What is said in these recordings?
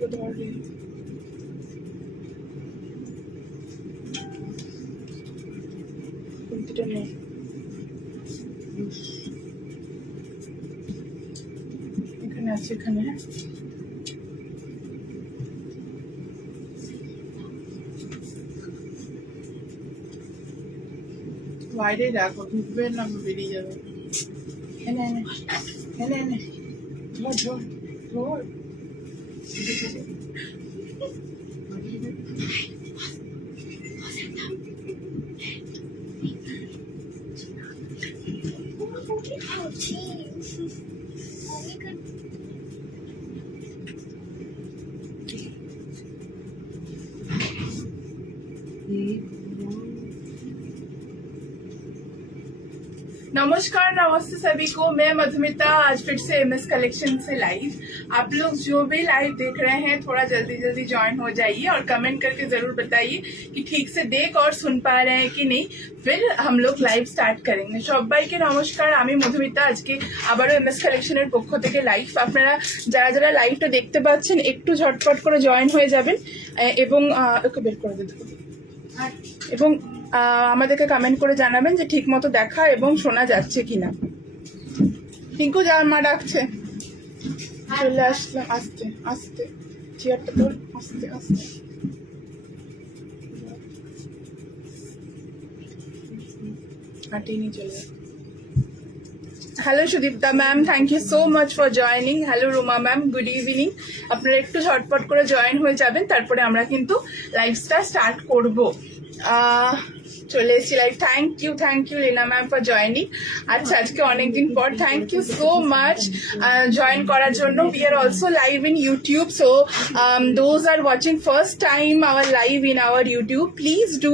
को दौड़ रही कुंतीटा नहीं এখানে আছে এখানে বাইরে রাখো ঢুকবে না বেরিয়ে যাবে এনে এনে এনে এনে ধর ধর ধর नमस्कार नमस्ते सभी को। मैं मधुमिता आज फिर से एमएस कलेक्शन से लाइव। आप लोग जो भी लाइव देख रहे हैं थोड़ा जल्दी जल्दी ज्वाइन हो जाइए और कमेंट करके जरूर बताइए कि ठीक से देख और सुन पा रहे हैं कि नहीं, फिर हम लोग लाइव स्टार्ट करेंगे। সবাইকে নমস্কার, আমি মধুমিতা। আজকে আবারও এমএস কালেকশনের পক্ষ থেকে লাইভ। আপনারা যারা যারা লাইভটা দেখতে পাচ্ছেন একটু ঝটপট করে জয়েন হয়ে যাবেন এবং ওকে বের করে দিতে এবং আমাদেরকে কমেন্ট করে জানাবেন যে ঠিক মতো দেখা এবং শোনা যাচ্ছে কিনা। টিঙ্কু যা মা ডাকছে, চলে আসলাম। আস্তে আস্তে চেয়ারটা ধর, আস্তে আস্তে। হাঁটিয়ে নিয়ে চলে যাবে। Hello Sudipta ma'am, thank you so much for joining. Hello Ruma ma'am, good evening. আপনারা একটু ঝটপট করে জয়েন হয়ে যাবেন, তারপরে আমরা কিন্তু লাইভটা স্টার্ট করব। চলে এসেছি live. Thank you Leena ma'am for joining. আচ্ছা, আজকে অনেকদিন পর thank you so much join করার জন্য। We are also live in YouTube, so those are watching first time our live in our YouTube, please do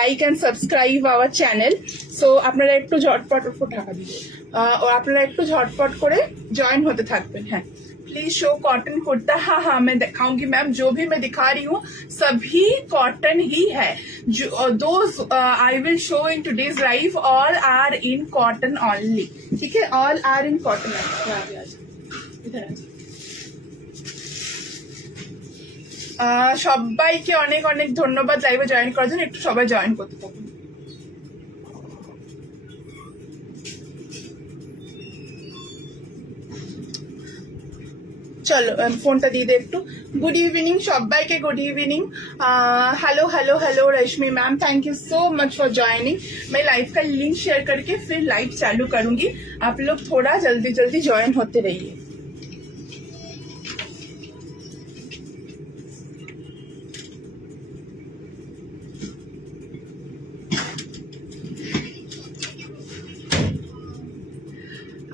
like and subscribe our channel. So আপনারা একটু ঝটপট ঢাকা দিন, আপনারা একটু ঝটপট করে জয়েন হতে থাকবেন। হ্যাঁ, प्लीज शो कॉटन कुर्ता। हाँ हाँ मैं दिखाऊंगी मैम, जो भी मैं दिखा रही हूँ सभी कॉटन ही है। Those I will show in today's live all are in cotton only. ठीक है, ऑल आर इन कॉटन। इधर সবাইকে অনেক অনেক ধন্যবাদ লাইভে জয়েন করার জন্য। একটু সবাই জয়েন করতে থাকুন। চলো ফোনটা দিয়ে দে একটু। गुड इवनिंग সবাইকে, good evening. Hello hello hello Rashmi ma'am, thank you so much for joining. मैं लाइव का लिंक शेयर करके फिर लाइव चालू करूंगी। आप लोग थोड़ा जल्दी जल्दी ज्वाइन होते रहिए।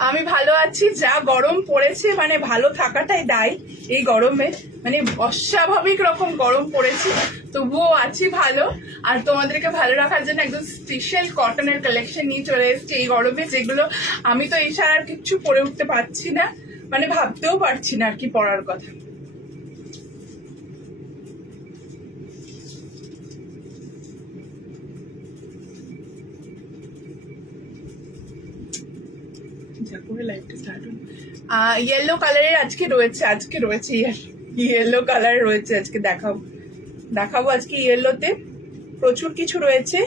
আমি ভালো আছি। যা গরম পড়েছে, মানে ভালো থাকাটাই দায় এই গরমে, মানে অস্বাভাবিক রকম গরম পড়েছে, তবুও আছি ভালো। আর তোমাদেরকে ভালো রাখার জন্য একদম স্পেশাল কটনের কালেকশন নিয়ে চলে এসেছি এই গরমে, যেগুলো আমি তো এই ছাড়া আর কিচ্ছু পরে উঠতে পারছি না, মানে ভাবতেও পারছি না আর কি পরার কথা। ইয়েলো কালারের আজকে রয়েছে ইয়েলো কালার রয়েছে আজকে। দেখাবো আজকে ইয়েলোতে প্রচুর কিছু রয়েছে।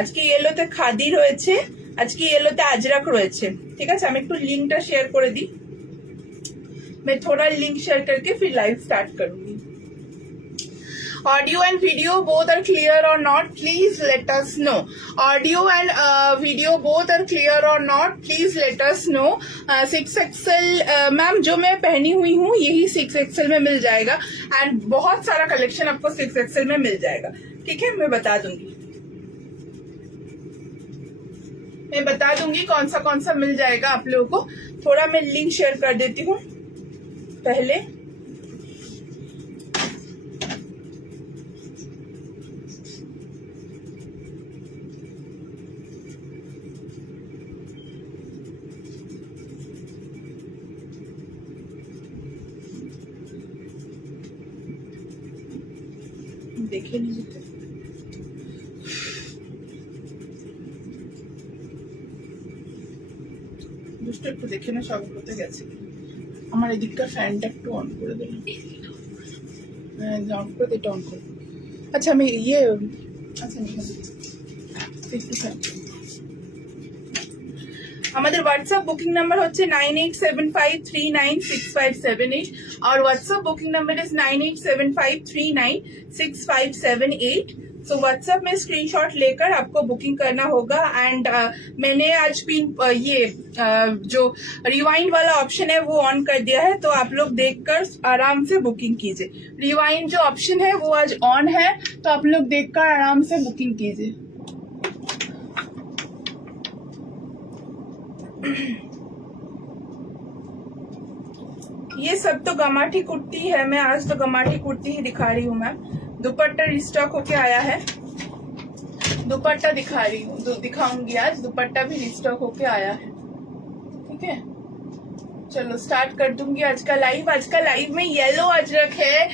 আজকে ইয়েলোতে খাদি রয়েছে, আজকে ইয়েলোতে আজরাক রয়েছে। ঠিক আছে, আমি একটু লিঙ্কটা শেয়ার করে দিই। मैं थोड़ा लिंक शेयर करके फिर लाइव स्टार्ट करूंगी। Audio and video both are clear or not, please let us know. Audio and video both are clear or not, please let us know. 6XL ma'am जो मैं पहनी हुई हूँ यही 6XL में मिल जाएगा, एंड बहुत सारा कलेक्शन आपको 6XL में मिल जाएगा। ठीक है, मैं बता दूंगी कौन सा मिल जाएगा आप लोगों को। थोड़ा मैं लिंक शेयर कर देती हूँ पहले। দেখে নিতে দুটো একটু দেখে না সবগুলোতে গেছে। আমার এদিকটা ফ্যানটা একটু অন করে দিলাম। ऑन कर दे, ऑन कर। अच्छा मैं ये अच्छा निकाल আমাদের হোয়াটসঅ্যাপ বুকিং নাম্বার হচ্ছে 9875396578 और WhatsApp booking number is 9875396578। So WhatsApp में स्क्रीनशॉट लेकर आपको बुकिंग करना होगा। एंड मैंने आज पिन ये जो रिवाइंड वाला ऑप्शन है वो ऑन कर दिया है, तो आप लोग देखकर आराम से बुकिंग कीजिए। रिवाइंड जो ऑप्शन है वो आज ऑन है, तो आप लोग देखकर आराम से बुकिंग कीजिए। ये सब तो गमाठी कुर्ती है, मैं आज तो गमाठी कुर्ती ही दिखा रही हूँ मैम। दुपट्टा रिस्टॉक होके आया है, दुपट्टा दिखा रही हूँ, दिखाऊंगी आज। दुपट्टा भी रिस्टॉक होके आया है, ठीक है। चलो स्टार्ट कर दूंगी आज का लाइव। आज का लाइव में येलो अजरक है,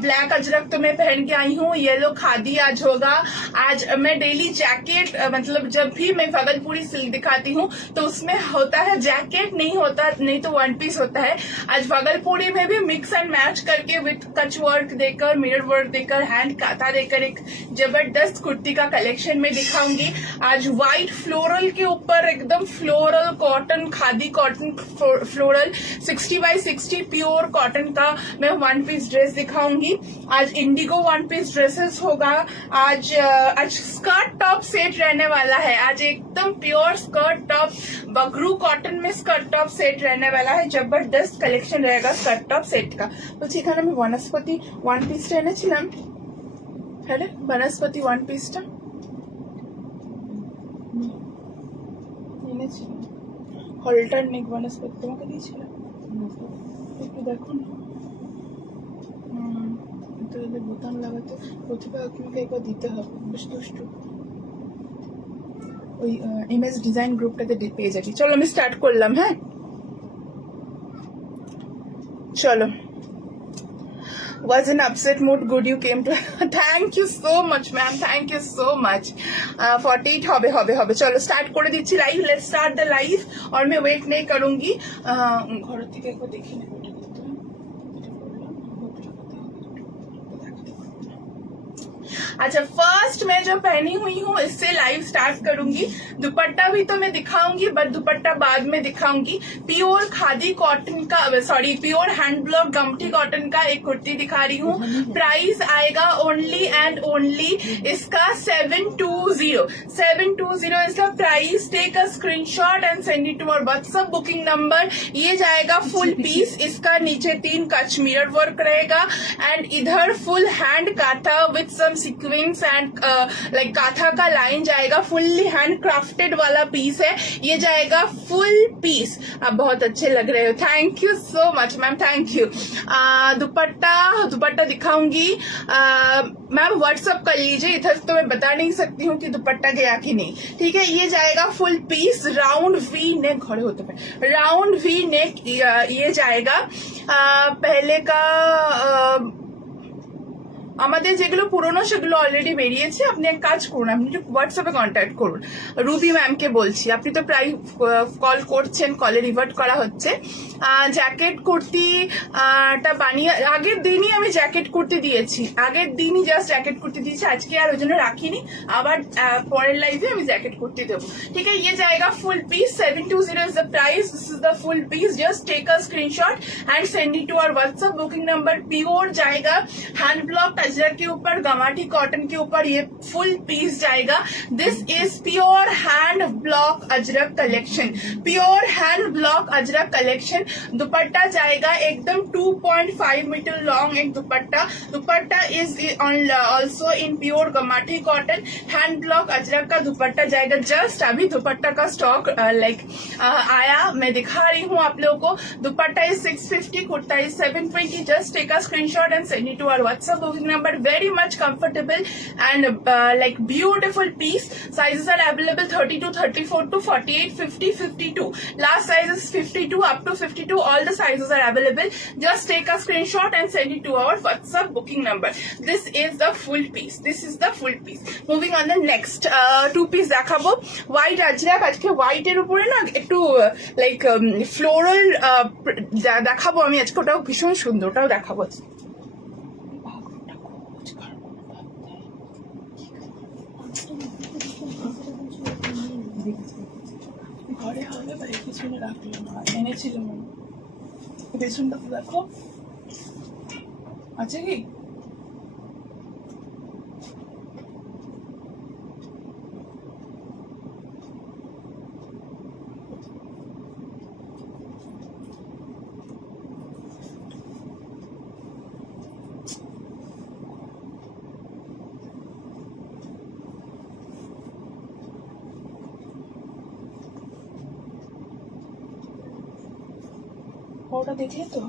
ब्लैक अजरक तो मैं पहन के आई हूँ, येलो खादी आज होगा। आज मैं डेली जैकेट मतलब जब भी मैं भागलपुरी सिल्क दिखाती हूँ तो उसमें होता है जैकेट, नहीं होता नहीं तो वन पीस होता है। आज भागलपुरी में भी मिक्स एंड मैच करके विथ कच वर्क देकर, मिरर वर्क देकर, हैंड काथा देकर एक जबरदस्त कुर्ती का कलेक्शन में दिखाऊंगी। आज व्हाइट फ्लोरल के ऊपर एकदम floral cotton, khadi cotton floral 60x60 pure cotton का मैं वन पीस ड्रेस दिखाऊंगी। आज इंडिगो वन पीस ड्रेसेस होगा। आज स्कर्ट टॉप सेट रहने वाला है। आज एकदम pure skirt top, Bagru cotton में स्कर्ट टॉप सेट रहने वाला है। जबरदस्त कलेक्शन रहेगा स्कर्ट टॉप सेट का। तो সেখানে আমি বনস্পতি ওয়ান পিসটা এনেছিলাম, হ্যাঁ বনস্পতি ওয়ান পিসটা এনেছিলাম, হল্টার নেক বনস্পতি তোমাকে দিয়েছিলাম, একটু দেখো না। তাহলে বোতাম লাগাতে প্রতিভা আপনাকে একবার দিতে হবে, বেশ দুষ্টু। ওই ইমেজ ডিজাইন গ্রুপটাতে পেয়ে যাবি। চলো আমি স্টার্ট করলাম, হ্যাঁ চলো। Was in upset mood, good you came to thank you so much ma'am, thank you so much। 48 হবে হবে হবে। চলো স্টার্ট করে দিচ্ছি live, let's start the live. और मैं वेट नहीं करूंगी, घर থেকে একবার দেখি না। अच्छा फर्स्ट मैं जो पहनी हुई हूँ इससे लाइव स्टार्ट करूंगी। दुपट्टा भी तो मैं दिखाऊंगी, बट दुपट्टा बाद में दिखाऊंगी। प्योर खादी कॉटन का, sorry pure hand block gamthi cotton का एक कुर्ती दिखा रही हूँ। प्राइस आएगा ओनली एंड ओनली इसका 720 is the price. Take a screenshot and send it to our WhatsApp booking number. ये जाएगा फुल पीस, इसका नीचे 3 कच मिरर वर्क रहेगा एंड इधर full hand katha with some sequence and like katha का लाइन जाएगा। फुल्ली हैंड क्राफ्टेड वाला पीस है, ये जाएगा फुल पीस। आप बहुत अच्छे लग रहे हो, thank you so much ma'am, thank you. दुपट्टा दिखाऊंगी मैम, व्हाट्सअप कर लीजिए। इधर तो मैं बता नहीं सकती हूँ कि दुपट्टा गया कि नहीं, ठीक है। ये जाएगा full piece, round V neck, घड़े होते पे राउंड वी नेक ये जाएगा। पहले का আমাদের যেগুলো পুরনো সেগুলো অলরেডি বেরিয়েছে। আপনি এক কাজ করুন, আপনি একটু হোয়াটসঅ্যাপে কন্ট্যাক্ট করুন। রুবি ম্যামকে বলছি, আপনি তো প্রায় কল করছেন, কলে রিভার্ট করা হচ্ছে। জ্যাকেট কুর্তিটা বানিয়ে আগের দিনই আমি জ্যাকেট কুর্তি দিয়েছি, আগের দিনই জাস্ট জ্যাকেট কুর্তি দিয়েছি, আজকে আর ওই জন্য রাখিনি। আবার পরের লাইভে আমি জ্যাকেট কুর্তি দেবো, ঠিক আছে। ये जाएगा full piece, 720 is the price. This is the full piece, just take a screenshot and send it to our WhatsApp booking number. Pure जाएगा हैंड ब्लॉक अजरक के ऊपर, गमाठी कॉटन के ऊपर ये फुल पीस जाएगा। This is pure hand block Ajrak collection, pure hand block Ajrak collection. दुपट्टा जाएगा एकदम 2.5 मीटर लॉन्ग एक दुपट्टा। Dupatta is also in pure gamathi cotton, hand block Ajrak का दुपट्टा जाएगा। जस्ट अभी दुपट्टा का स्टॉक आया, मैं दिखा रही हूँ आप लोगों को। Dupatta is 650, kurta is 720। Just take a screenshot and send it to our WhatsApp booking number। Very much comfortable and like beautiful piece। Sizes are available 32, 34 to 48, 50, 52। Last size is 52 up to 52, all the sizes are available। Just take a screenshot and send it to our WhatsApp booking number। This is the full piece, this is the full piece। Moving on the next two piece দেখাবো। White Ajrak, আজকে হোয়াইটের উপরে না একটু like floral দেখাবো আমি আজকে, ওটাও ভীষণ সুন্দর, ওটাও দেখাবো। ঘরে হবে ভাই পিছনে রাখলো না, এনেছিল মনে। পেছনটা তো দেখো আছে কি। ওটা দেখলে তো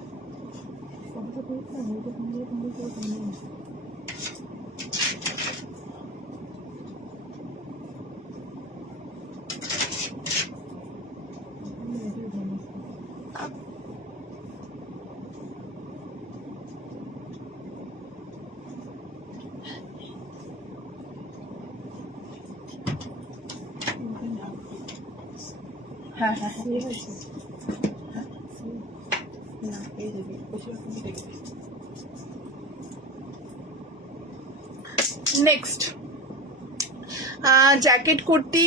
হ্যাঁ হ্যাঁ হ্যাঁ নেক্সট জ্যাকেট কুর্তি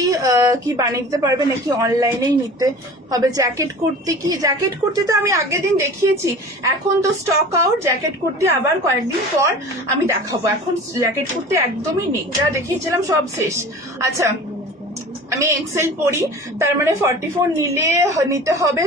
কি বানিয়ে দিতে পারবে নাকি অনলাইনেই নিতে হবে? জ্যাকেট কুর্তি কি, জ্যাকেট কুর্তি তো আমি আগের দিন দেখিয়েছি, এখন তো স্টক আউট। জ্যাকেট কুর্তি আবার কয়েকদিন পর আমি দেখাবো, এখন জ্যাকেট কুর্তি একদমই নেই, যা দেখিয়েছিলাম সব শেষ। আচ্ছা আমি এক্সেল পড়ি, তার মানে 44 নিতে হবে।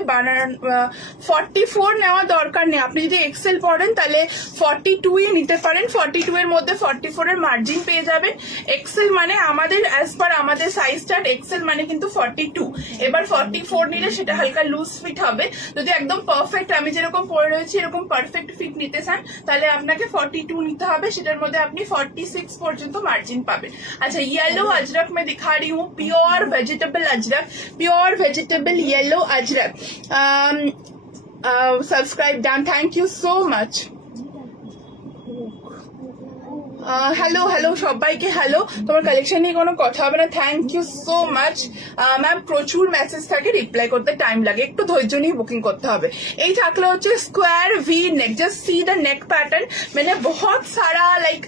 44 নেওয়া দরকার নেই, আপনি যদি এক্সেল পড়েন তাহলে 42 নিতে পারেন। 42 এর মধ্যে 44 এর মার্জিন পেয়ে যাবেন। এক্সেল মানে আমাদের অ্যাজ পার আমাদের সাইজ চার্ট এক্সেল মানে কিন্তু 42। এবার 44 নিলে সেটা হালকা লুজ ফিট হবে। যদি একদম পারফেক্ট আমি যেরকম পরে রয়েছি এরকম পারফেক্ট ফিট নিতে চান তাহলে আপনাকে 42 নিতে হবে, সেটার মধ্যে আপনি 46 পর্যন্ত মার্জিন পাবেন। আচ্ছা येलो अजरक में दिखा रही हूँ, pure vegetable ajrak, pure vegetable yellow ajrak. Subscribe down, thank you so much. Hello hello সবাইকে হ্যালো, তোমার কালেকশন নিয়ে কোনো কথা হবে না, thank you so much ma'am. প্রচুর মেসেজ থাকে, রিপ্লাই করতে টাইম লাগে, একটু ধৈর্য নিয়ে বুকিং করতে হবে। এই থাকলে হচ্ছে square V neck, just see the neck pattern. मैंने बहुत सारा लाइक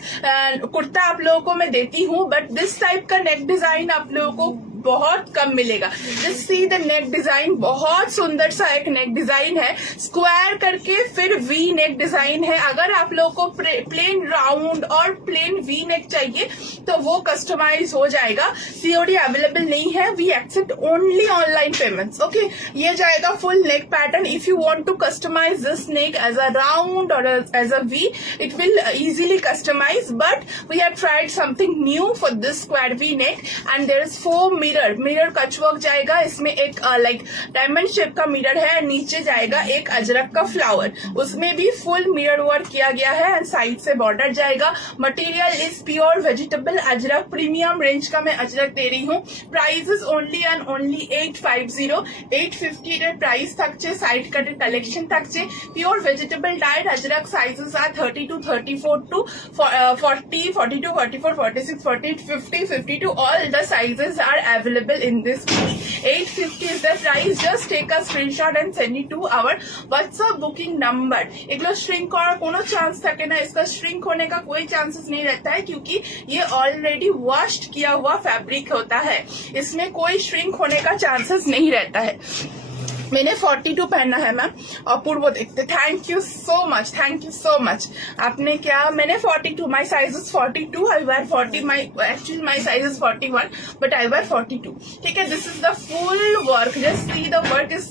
कुर्ता आप लोगों को मैं देती हूँ, बट दिस टाइप का नेक डिजाइन आप लोगों को बहुत कम मिलेगा। Just see the neck design, बहुत सुंदर सा एक नेक डिजाइन है, स्क्वायर करके फिर वी नेक डिजाइन है। अगर आप लोगों को प्लेन राउंड और प्लेन वी नेक चाहिए तो वो कस्टमाइज हो जाएगा। सीओडी अवेलेबल नहीं है, we accept only online payments. Okay, ये जाएगा full neck pattern. If you want to customise this neck as a round और as a V, it will easily customise, but we have tried something new for this square V neck and there is 4 mirror कचवर्क जाएगा। इसमें एक like diamond shape का mirror है, नीचे जाएगा एक अजरक का फ्लावर, उसमें भी फुल मिरर वर्क किया गया है एंड साइड से बॉर्डर जाएगा। Material is pure vegetable ajrak, premium range का मैं अजरक दे रही हूँ। Price is only and only 850, 850 এর প্রাইস থাকছে। সাইড কাটের কালেকশন থাকছে। Pure vegetable diet ajrak sizes are 32, 34 to 40, 42, 44, 46, 48, 50, 52, all the sizes are available in this piece. 850 is the price. Just take a screenshot and send it to our WhatsApp booking number. এগুলো shrink করার কোনো chance থাকে না, इसका shrink होने का कोई chances नहीं रहता है क्योंकि ये ऑलरेडी वॉश्ड किया हुआ फैब्रिक होता है, इसमें कोई श्रिंक होने का चांसेस नहीं रहता है। मैंने 42 पहना है मैम, अपूर्व देखते, thank you so much, thank you so much. आपने क्या, मैंने 42, my size is 42, I wear 40, my actually my size is 41 but I wear 42। ठीक है, this is the full work, just see the work is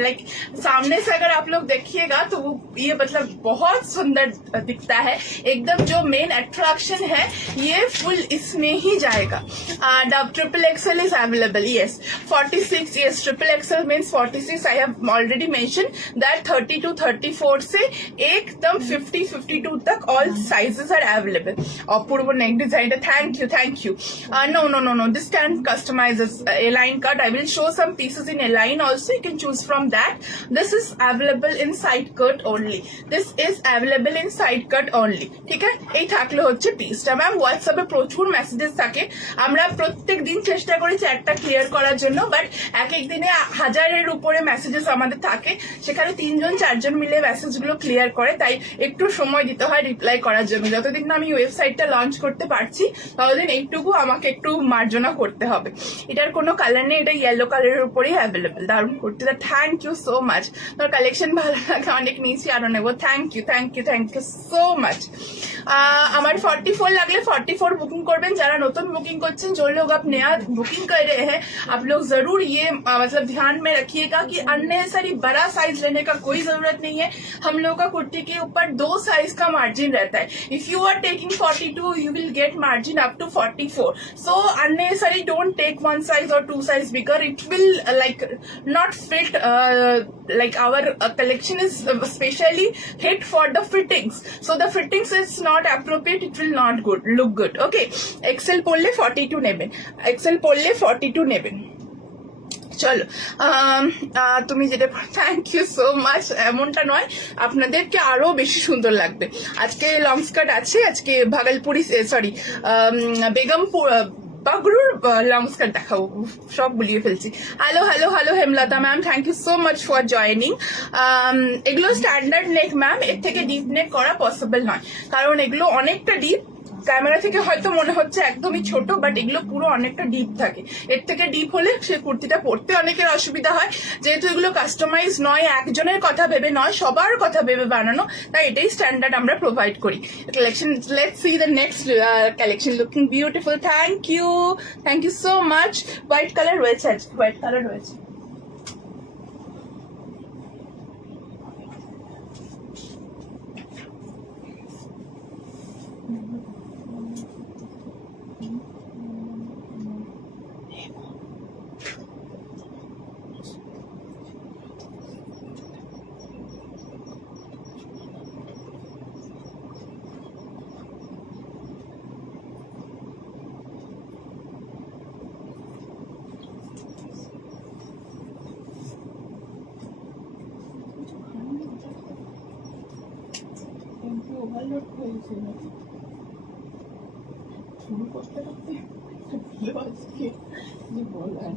like, सामने से अगर आप लोग देखिएगा तो वो ये मतलब बहुत सुंदर दिखता है एकदम। जो मेन अट्रैक्शन है ये फुल इसमें ही जाएगा। Triple XL is available, yes 46, yes triple XL means 46। I have already mentioned that 30 to 34 से एकदम 50, 52 तक all sizes are available. Apoorva neck designer, thank you. No, this can customize as A-line cut. I will show some pieces in A-line also, you can choose from that. This is available in side cut only, this is available in side cut only। ঠিক আছে, এই থাকলে হচ্ছে পিসটা। Ma'am হোয়াটসঅ্যাপে প্রচুর messages থাকে, আমরা প্রত্যেক দিন চেষ্টা করি চ্যাটটা ক্লিয়ার করার জন্য, বাট এক এক দিনে 1000-এর উপরে মেসেজেস আমাদের থাকে, সেখানে 3-4 মিলে মেসেজগুলো ক্লিয়ার করে, তাই একটু সময় দিতে হয় রিপ্লাই করার জন্য। যতদিন না আমি ওয়েবসাইটটা লঞ্চ করতে পারছি ততদিন এইটুকু আমাকে একটু মার্জনা করতে হবে। এটার কোনো কালার নেই, এটা ইয়েলো কালারের উপরেই অ্যাভেলেবেল। দারুণ কুর্তিটা, থ্যাংক ইউ সো মাচ। তোর কালেকশন ভালো লাগে, অনেক নিয়েছি, আরো নেবো। Thank you so much. আমার 44 লাগলে 44 बुकिंग করবেন। যারা নতুন বুকিং করছেন, जो लोग अब नया बुकिंग कर रहे हैं, आप लोग जरूर ये मतलब ध्यान में रखिएगा कि अननेसेसरी बड़ा साइज लेने का कोई जरूरत नहीं है। हम लोग का कुर्ती के ऊपर 2 साइज का मार्जिन रहता है। If you are taking 42, you will get margin up to 44. So unnecessary don't take 1 size or 2 size bigger. It will like not fit. Like our collection is specially hit for the fittings. So the fittings is not appropriate. It will not look good. Okay. XL পড়লে 42 নেবেন, XL পড়লে 42 নেবেন। চলো তুমি যেটা, thank you so much. এমনটা নয়, আপনাদেরকে আরো বেশি সুন্দর লাগবে। আজকে লং স্কার্ট আছে, আজকে ভাগলপুরি সরি বেগমপুর বাগরুর লং স্কার্ট দেখাবো, সব গুলিয়ে ফেলছি। Hello Hemlata ma'am, thank you so much for joining. এগুলো স্ট্যান্ডার্ড নেক ম্যাম, এর থেকে ডিপ নেক করা পসিবল নয়, কারণ এগুলো অনেকটা ডিপ। ক্যামেরা থেকে হয়তো মনে হচ্ছে একদমই ছোট, বাট এগুলো পুরো অনেকটা ডিপ থাকে। এর থেকে ডিপ হলে সে কুর্তিটা পরতে অনেকের অসুবিধা হয়, যেহেতু এগুলো কাস্টমাইজ নয়, একজনের কথা ভেবে নয়, সবার কথা ভেবে বানানো, তাই এটাই স্ট্যান্ডার্ড আমরা প্রোভাইড করি। Collection, let's see the next collection, looking beautiful. Thank you so much. White colour রয়েছে, আজকে হোয়াইট কালার রয়েছে। ওভারলোড হয়েছিল, শুরু করতে করতে আজকে যে বলার।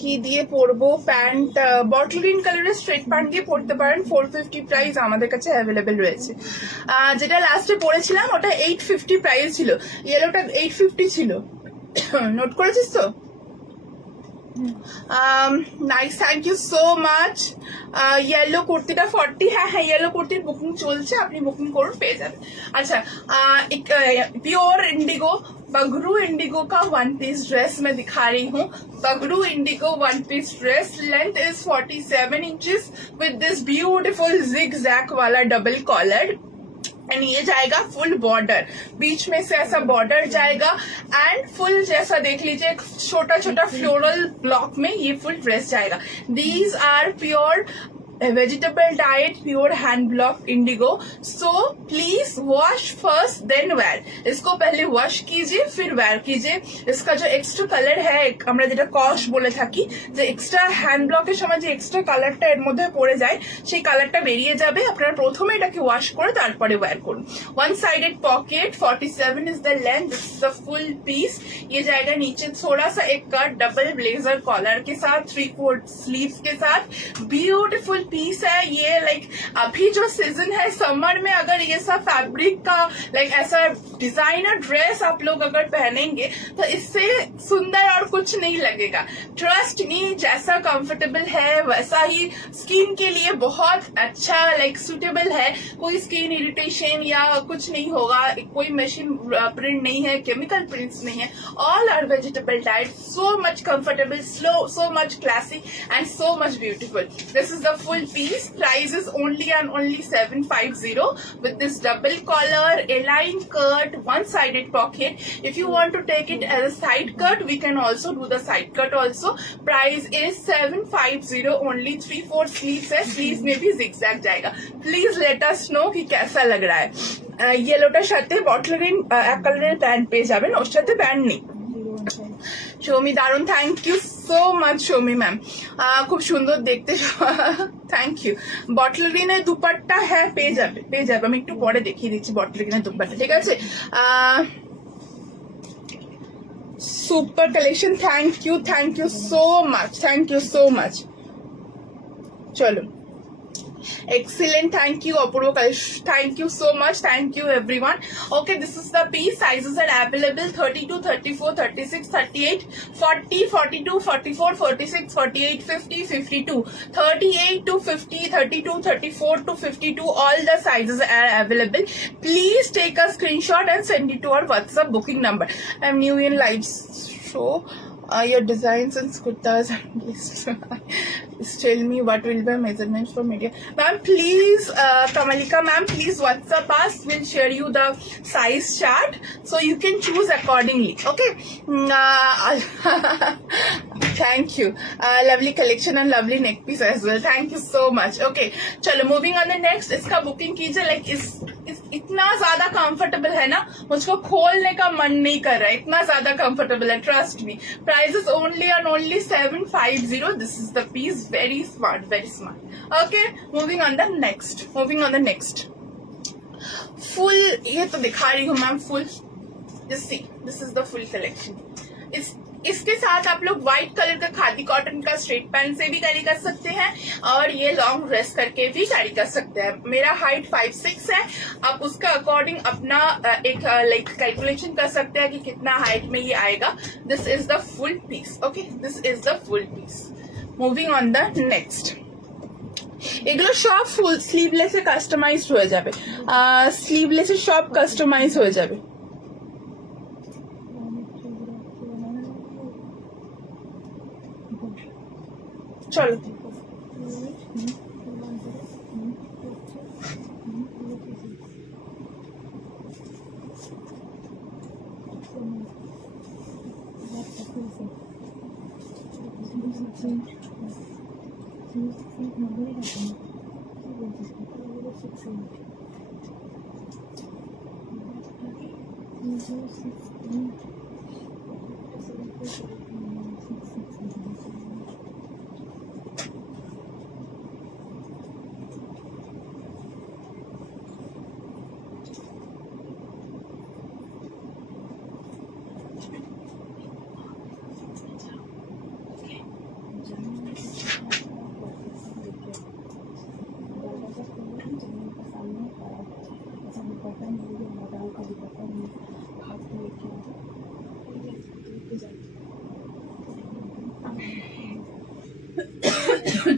কি দিয়ে পরবো? প্যান্ট, বটল গ্রিন কালারের স্ট্রেট প্যান্ট দিয়ে পরতে পারেন। 450 প্রাইস আমাদের কাছে অ্যাভেলেবেল রয়েছে। যেটা লাস্টে পরেছিলাম ওটা 850 প্রাইস ছিল, ইয়েলোটা 850 ছিল। নোট করেছিস তো? Nice, thank you so much. Yellow কুর্তিটা 40, হ্যাঁ ইয়েলো কুর্তির বুকিং চলছে, আপনি বুকিং করুন, পেয়ে যাবেন। আচ্ছা, प्योर इंडिगो बगरू इंडिगो का 1 पीस ड्रेस मैं दिखा रही हूँ। Bagru indigo 1 piece dress, length is 47 inches with this beautiful zigzag वाला डबल कॉलर, एंड ये जाएगा फुल बॉर्डर, बीच में से ऐसा बॉर्डर जाएगा, एंड फुल जैसा देख लीजिए छोटा छोटा फ्लोरल ब्लॉक में ये फुल ड्रेस जाएगा। These are pure vegetable diet, pure hand block indigo, so please wash first then wear। इसको पहले वॉश कीजिए फिर वेयर कीजिए। इसका जो एक्स्ट्रा कलर है, আমরা যেটা কশ বলে থাকি, যে এক্সট্রা হ্যান্ড ব্লকের সময় যে এক্সট্রা কালারটা এর মধ্যে পড়ে যায়, সেই কালারটা বেরিয়ে যাবে। আপনারা প্রথমে এটাকে ওয়াশ করে তারপরে ওয়্যার করুন। 1 sided pocket, 47 is the length, this is the full piece. ये जाएगा नीचे थोड़ा सा एक कट डबल ब्लेजर कॉलर के साथ, 3/4 स्लीव्स के साथ, ब्यूटीफुल पीस है ये। लाइक अभी जो सीजन है समर में, अगर ये सब फैब्रिक का लाइक ऐसा डिजाइनर ड्रेस आप लोग अगर पहनेंगे तो इससे सुंदर और कुछ नहीं लगेगा। ट्रस्ट मी, जैसा कंफर्टेबल है वैसा ही स्किन के लिए बहुत अच्छा लाइक सुटेबल है। कोई स्किन इरिटेशन या कुछ नहीं होगा, कोई मशीन प्रिंट नहीं है, केमिकल प्रिंट्स नहीं है, all are vegetable dyed, so much comfortable, so much classic and so much beautiful. This is the full full piece. Price is only and only 750 with this double collar, A-line cut, one-sided pocket. If you want to take it as a side cut, we can also do the side cut also. Price is 750 only. 3/4 sleeves है, sleeves में भी zigzag जाएगा. Please let us know कि कैसा लग रहा है. येलोটার সাথে বটল গ্রিন এক কালারের প্যান্ট পেয়ে যাবেন, ওর সাথে প্যান্ট নেই. সৌমি দারুন, thank you so much Soumi ma'am, খুব সুন্দর দেখতে, থ্যাংক ইউ. বটল গ্রিনের দুপাট্টা হ্যাঁ পেয়ে যাবে, আমি একটু পরে দেখিয়ে দিচ্ছি বটল গ্রিনের দুপাট্টা, ঠিক আছে. Super collection, thank you so much. চলো, excellent, thank you Apurva Kalesh, thank you so much, thank you everyone. Okay, this is the piece. Sizes are available 32, 34, 36, 38, 40, 42, 44, 46, 48, 50, 52, 38 to 50, 32, 34 to 52, all the sizes are available. Please take a screenshot and send it to our WhatsApp booking number. I'm new in live show. Your designs and kurtas, please tell me what will be measurements for media. Ma'am, please, Kamalika ma'am, please WhatsApp us. We'll share you the size chart so you can choose accordingly. Okay. Thank you. Lovely collection and lovely neck piece as well. Thank you so much. Okay. चलो, moving on the next. इसका booking कीजिए. Like इस इतना ज्यादा comfortable है ना, मुझको खोलने का मन नहीं कर रहा है, इतना ज्यादा कंफर्टेबल है, trust me. Price is only and only 750. This is the piece. Very smart, very smart. Okay, moving on the next. Full, ये तो दिखा रही हूँ ma'am, full. Just see, this is the full collection. इसके साथ आप लोग व्हाइट कलर का खादी कॉटन का स्ट्रेट पैंट से भी कैरी कर सकते हैं और ये लॉन्ग ड्रेस करके भी कैरी कर सकते हैं. मेरा हाइट 5'6" है, आप उसका अकॉर्डिंग अपना एक लाइक कैलकुलेशन कर सकते हैं कि कितना हाइट में ये आएगा. This is the full piece. Okay, this is the full piece. Moving on the next. এগুলো সব ফুল স্লিভলেসে কাস্টমাইজড হয়ে যাবে, স্লিভলেসে সব কাস্টমাইজ হয়ে যাবে. চলো,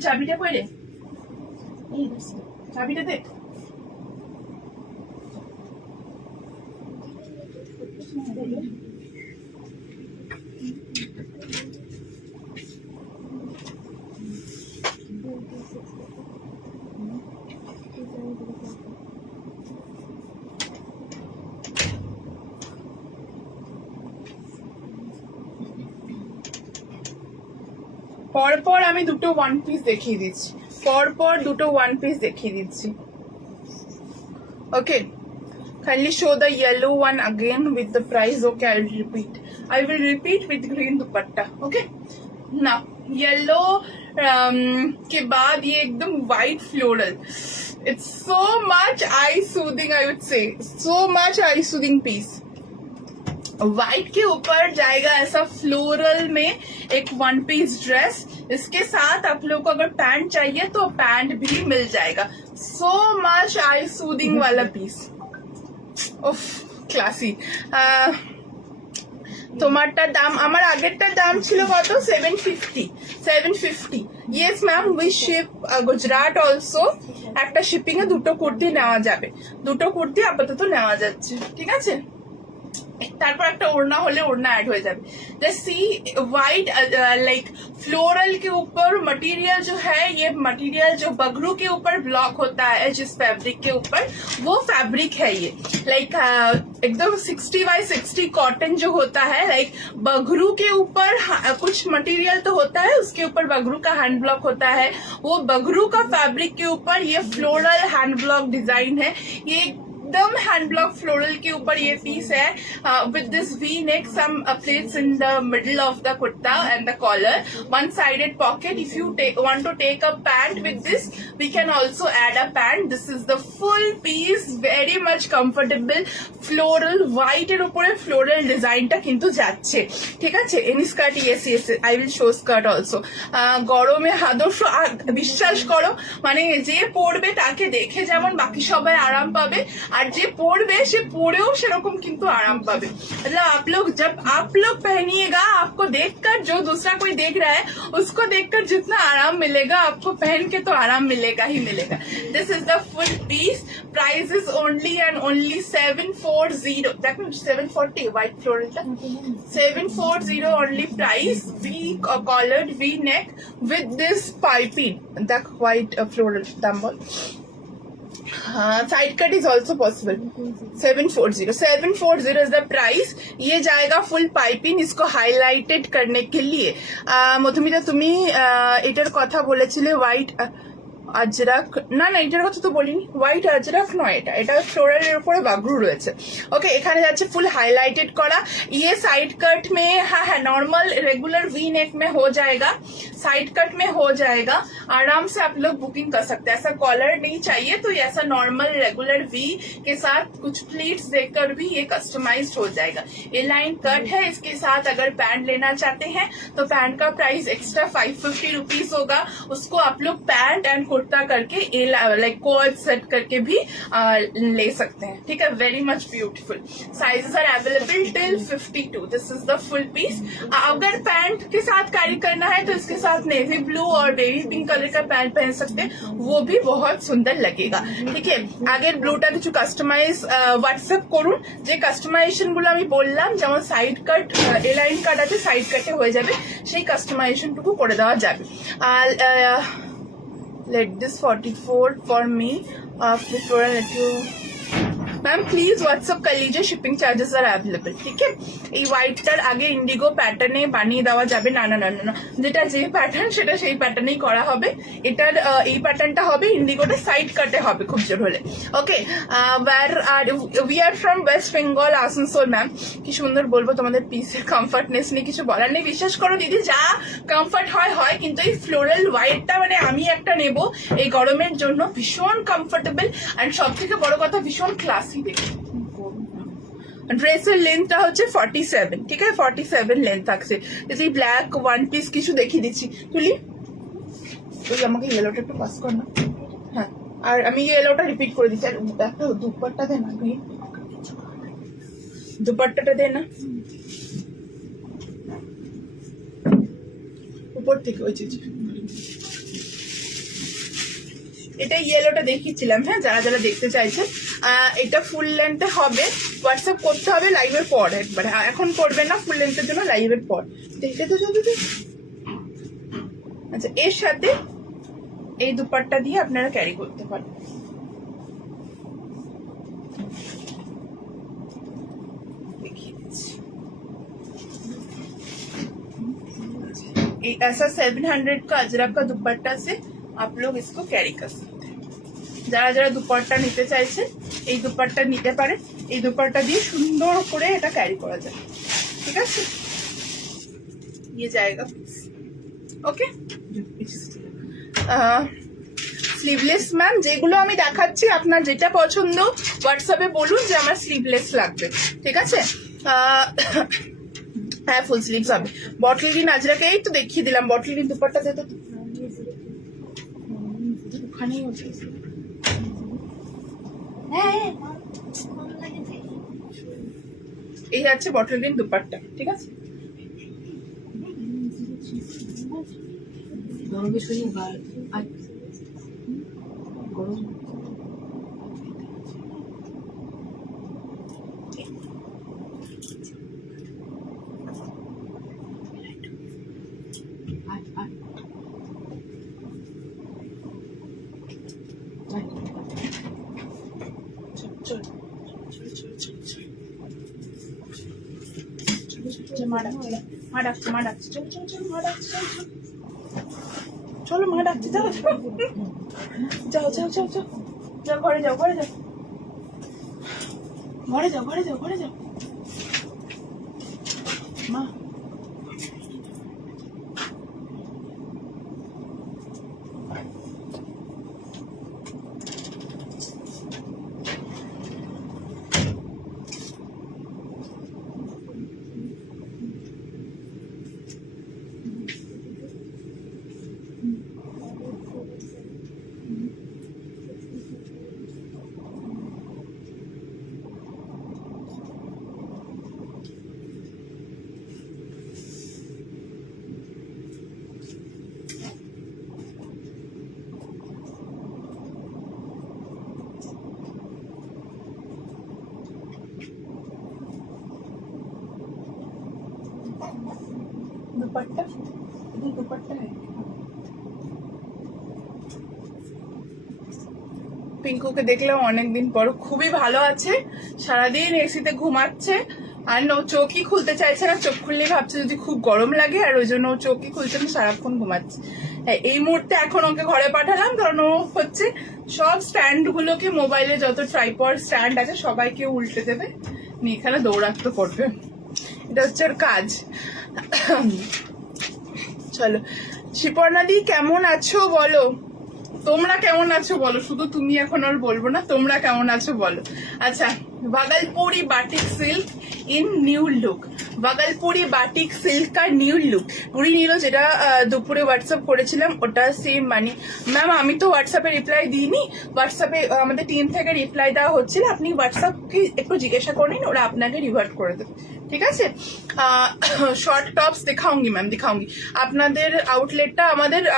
চাবিটা কইরে, চাবিটা দে. পরপর আমি দুটো ওয়ান পিস দেখিয়ে দিচ্ছি, ওকে. Kindly show the yellow one again with the price. Okay, I will repeat with green dupatta. Okay, now yellow के बाद ये एकदम white floral. It's so much eye soothing, I would say, so much eye soothing piece. White के ऊपर जाएगा ऐसा floral में एक वन पीस ड्रेस. इसके साथ आप लोग को अगर पैंट चाहिए तो पैंट भी मिल जाएगा. सो मच आई सूदिंग वाला पीस. उफ, क्लासी. তোমারটার দাম, আমার আগেরটার দাম ছিল কত? 750. Yes ma'am, we ship Gujarat also. একটা শিপিং এ দুটো কুর্তি নেওয়া যাবে, দুটো কুর্তি আপাতত নেওয়া যাচ্ছে, ঠিক আছে. तारपर एक ओढ़ना होले ओढ़ना ऐड हो जाए। Just see white like floral के ऊपर मटेरियल जो है, ये मटेरियल जो बगरू के ऊपर ब्लॉक होता है जिस फैब्रिक के ऊपर, वो फैब्रिक है ये। लाइक एकदम 60x60 कॉटन जो होता है, लाइक बगरू के ऊपर कुछ मटेरियल तो होता है, उसके ऊपर बगरू का हैंड ब्लॉक होता है, वो बगरू का फैब्रिक के ऊपर ये फ्लोरल हैंड ब्लॉक डिजाइन है। ये एकदम हैंड ब्लॉक फ्लोरल के ऊपर ये पीस है with this V neck, some pleats in the middle of the kurta and the collar, one sided pocket. If you want to take a pant with this, we can also add a pant. This is the full piece, very much comfortable, floral white এর উপরে floral ডিজাইনটা কিন্তু যাচ্ছে, ঠিক আছে। Any skirt, yes yes, I will show skirt also. গরমে আদর্শ, বিশ্বাস করো মানে যে পরবে তাকে দেখে যেমন বাকি সবাই আরাম পাবে, আর যে পরবে সে পরেও সেরকম কিন্তু আরাম পাবে। मतलब जब आप लोग पहनिएगा, आपको देखकर जो दूसरा कोई देख रहा है उसको देखकर जितना आराम मिलेगा, आपको पहन के तो आराम मिलेगा ही मिलेगा। This is the full piece, price is only and only 740, that means 740 white floral, 740 only price, V collared V neck with this piping, the white floral dumbbell. Side cut is also possible. 740 is the price. ये जाएगा full piping, इसको highlighted करने के लिए। মধুমিতা তুমি এটার কথা বলেছিলে হোয়াইট আজরাক, না না এটার কথা তো বলিনি, হোয়াইট আজরাক নয়, এটা ফ্লোরালের উপরে বাগরু রয়েছে। ওকে, এখানে যাচ্ছে ফুল हाईलाइटेड करा। ये साइड कट में हाँ नॉर्मल रेगुलर वी नेक में हो जाएगा, साइड कट में हो जाएगा, आराम से आप लोग बुकिंग कर सकते हैं। ऐसा कॉलर नहीं चाहिए तो ऐसा नॉर्मल रेगुलर वी के साथ कुछ प्लीट्स देकर भी ये कस्टमाइज्ड हो जाएगा। ये लाइन कट है, इसके साथ अगर पैंट लेना चाहते हैं तो पैंट का प्राइस एक्स्ट्रा 550 रुपीज होगा। उसको आप लोग पैंट एंड कुर्ता करके लाइक कोड सेट करके भी ले सकते हैं, ठीक है। Very much beautiful, sizes are available till 52। This is the full piece. अगर पैंट के साथ कैरी करना है तो इसके साथ नेवी ब्लू और बेबी पिंक कलर का पैंट पहन सकते हैं, वो भी बहुत सुंदर लगेगा, ठीक है। आगे ब्लूटा কিছু কাস্টমাইজ হোয়াটসঅ্যাপ করুন, যে কাস্টমাইজেশন গুলো আমি বললাম, যেমন সাইড কাট, এ লাইন কাট আছে, সাইড কাটে হয়ে যাবে, সেই কাস্টমাইজেশন টুকু করে দেওয়া যাবে। আর let this 44 for me, before I let you ma'am please WhatsApp कर लीजिए, शिपिंग चार्जेस आर अवेलेबल, ठीक है। এই হোয়াইটটার আগে ইন্ডিগো প্যাটার্নে বানিয়ে দেওয়া যাবে, না না না না, যেটা যে প্যাটার্ন সেটা সেই প্যাটার্নেই করা হবে। এটার এই প্যাটার্নটা হবে ইন্ডিগোটা সাইড কাটে হবে খুব জোর হলে। Okay, we are from West Bengal, Asansol. Ma'am কি সুন্দর বলবো, তোমাদের পিসের কমফর্টনেস নিয়ে কিছু বলার নেই। বিশ্বাস করো দিদি, যা কমফর্ট হয় হয়, কিন্তু এই ফ্লোরাল হোয়াইটটা মানে আমি একটা নেব এই গরমের জন্য, ভীষণ কমফোর্টেবল অ্যান্ড সব থেকে বড় কথা ভীষণ ক্লাসি দেখে। ড্রেসের লেন্থটা হচ্ছে 47, ঠিক আছে, 47 লেন্থ থাকছে। যদি ব্ল্যাক ওয়ান পিস কিছু দেখিয়ে দিচ্ছি, তুলি তুই আমাকে ইয়েলোটা একটু পাস কর না। হ্যাঁ, আর আমি ইয়েলোটা রিপিট করে দিচ্ছি। আর একটা দুপাট্টা দে না, দুপাট্টাটা দে না উপর থেকে, ওই যে এটা ইয়েলোটা দেখিয়েছিলাম। হ্যাঁ, যারা যারা দেখতে চাইছেন, এটা ফুল লেন্থে হবে, হোয়াটসঅ্যাপ করতে হবে লাইভের পর একবারে, এখন করবে না, ফুল লেন্থের জন্য লাইভের পর। দেখতে তো যাবে। আচ্ছা, এর সাথে এই দুপাট্টা দিয়ে আপনারা ক্যারি করতে পারেন। দেখিয়ে দিচ্ছি, ऐसा 700 का अजरक का दुपट्टा से आप लोग इसको कैरी कर सकते हैं। যারা যারা দুপাট্টা নিতে চাইছেন এই দুপাট্টা নিতে পারেন, এই দুপাট্টা দিয়ে সুন্দর করে এটা ক্যারি করা যায়, ঠিক আছে। ये जाएगा ওকে। স্লিভলেস ম্যাম যেগুলো আমি দেখাচ্ছি, আপনার যেটা পছন্দ হোয়াটসঅ্যাপে বলুন যে আমার স্লিভলেস লাগবে, ঠিক আছে। হ্যাঁ, ফুল স্লিভস হবে। বটল গ্রিন আজরাকে এই তো দেখিয়ে দিলাম, বটল গ্রিন দুপাট্টা দিয়ে তো ওখানেই এই যাচ্ছে বটল গ্রিন দুপাট্টা, ঠিক আছে। চল মা ডাকছে মা ডাকছে মা ডাকছে চল চল চল মা ডাকছে চল চল চলো মা ডাকছে যাও যাও যাও যাও যাও যাও ঘরে যাও ঘরে যাও ঘরে যাও ঘরে যাও ঘরে যাও মা दुपट्टा इधर दुपट्टा है পিঙ্কুকে দেখলাম অনেকদিন পর, খুবই ভালো আছে, সারাদিন এসিতে ঘুমাচ্ছে আর ও চোখই খুলতে চাইছে না, চোখ খুললে ভাবছে যদি খুব গরম লাগে আর ওই জন্য ও চোখই খুলছে না, সারাক্ষণ ঘুমাচ্ছে। হ্যাঁ এই মুহূর্তে এখন ওকে ঘরে পাঠালাম, কারণ ও হচ্ছে সব স্ট্যান্ড গুলোকে, মোবাইলে যত ট্রাইপড স্ট্যান্ড আছে সবাইকে উল্টে দেবে, নিয়ে এখানে দৌড়াতে করবে, এটা হচ্ছে ওর কাজ। চলো শিপর্ণাদি কেমন আছো বলো, তোমরা কেমন আছো বলো, শুধু তুমি এখন আর বলবো না, তোমরা কেমন আছো বলো। আচ্ছা Bhagalpuri batik silk in new look, Bhagalpuri batik silk का নিউ লুক পুরি নিল, যেটা দুপুরে হোয়াটসঅ্যাপ করেছিলাম ওটা সেম। মানে ম্যাম আমি তো হোয়াটসঅ্যাপে রিপ্লাই দিইনি, হোয়াটসঅ্যাপে আমাদের টিম থেকে রিপ্লাই দেওয়া হচ্ছিল, আপনি হোয়াটসঅ্যাপকে একটু জিজ্ঞাসা করে নিন, ওরা আপনাকে রিভার্ট করে দেবে, ঠিক আছে। শর্ট টপস দেখাউঙ্গি ম্যাম, দেখাউঙ্গি। আপনাদের আউটলেটটা,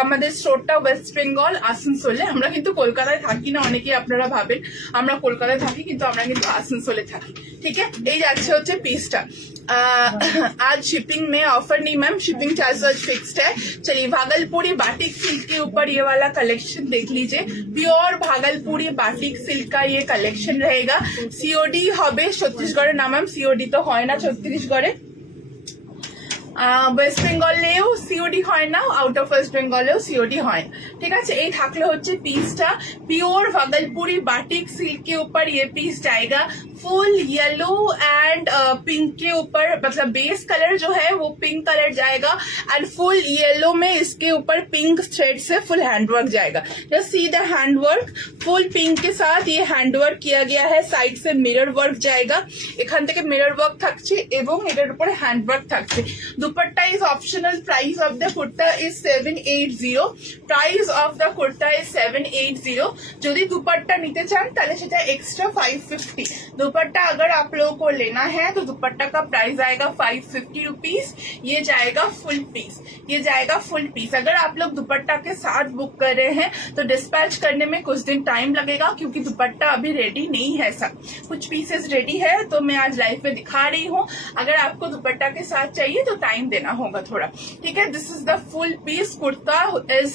আমাদের স্টোরটা ওয়েস্ট বেঙ্গল আসানসোলে, আমরা কিন্তু কলকাতায় থাকি না, অনেকে আপনারা ভাবেন আমরা কলকাতায় থাকি, কিন্তু আমরা কিন্তু আসানসোলে থাকি, ঠিক আছে। এই যাচ্ছে হচ্ছে পিসটা, आज शिपिंग में ऑफर नहीं मैम, शिपिंग चार्ज फिक्स्ड है। चलिए भागलपुरी बाटिक सिल्क के ऊपर ये वाला कलेक्शन देख लीजिए, प्योर भागलपुरी बाटिक सिल्क का ये कलेक्शन रहेगा। सीओडी হবে ছত্তিশগড়ে না ম্যাম, সিওডি তো হয় না ছত্তিশগড়ে, ওয়েস্ট বেঙ্গলেও সিওডি হয় না, আউট অফ ওয়েস্ট বেঙ্গলেও সিওডি হয় না, ঠিক আছে। এই থাকলে হচ্ছে পিসটা, प्योर भागलपुरी बाटिक सिल्क के ऊपर ये पीस जाएगा, फुल येलो एंड पिंक के ऊपर, मतलब बेस कलर जो है वो पिंक कलर जाएगा एंड फुल येलो में इसके ऊपर पिंक थ्रेड से फुल हैंडवर्क जाएगा। Just see the handwork, full pink के साथ ये हैंडवर्क किया गया है, साइड से मिरर वर्क जाएगा, এখান থেকে মিরর ওয়ার্ক থাকছে এবং এটার উপরে হ্যান্ডওয়ার্ক থাকছে। Dupatta is optional, price of the kurta is 780, price of the kurta is 780। যদি দুপাট্টা নিতে চান তাহলে সেটা এক্সট্রা 550। दुपट्टा अगर आप लोगों को लेना है तो दुपट्टा का प्राइस आएगा 550 रुपीज, ये जाएगा फुल पीस, ये जाएगा फुल पीस। अगर आप लोग दुपट्टा के साथ बुक कर रहे हैं तो डिस्पैच करने में कुछ दिन टाइम लगेगा, क्योंकि दुपट्टा अभी रेडी नहीं है, सब कुछ पीसेस रेडी है तो मैं आज लाइव में दिखा रही हूँ। अगर आपको दुपट्टा के साथ चाहिए तो टाइम देना होगा थोड़ा, ठीक है। This is the full piece, kurta is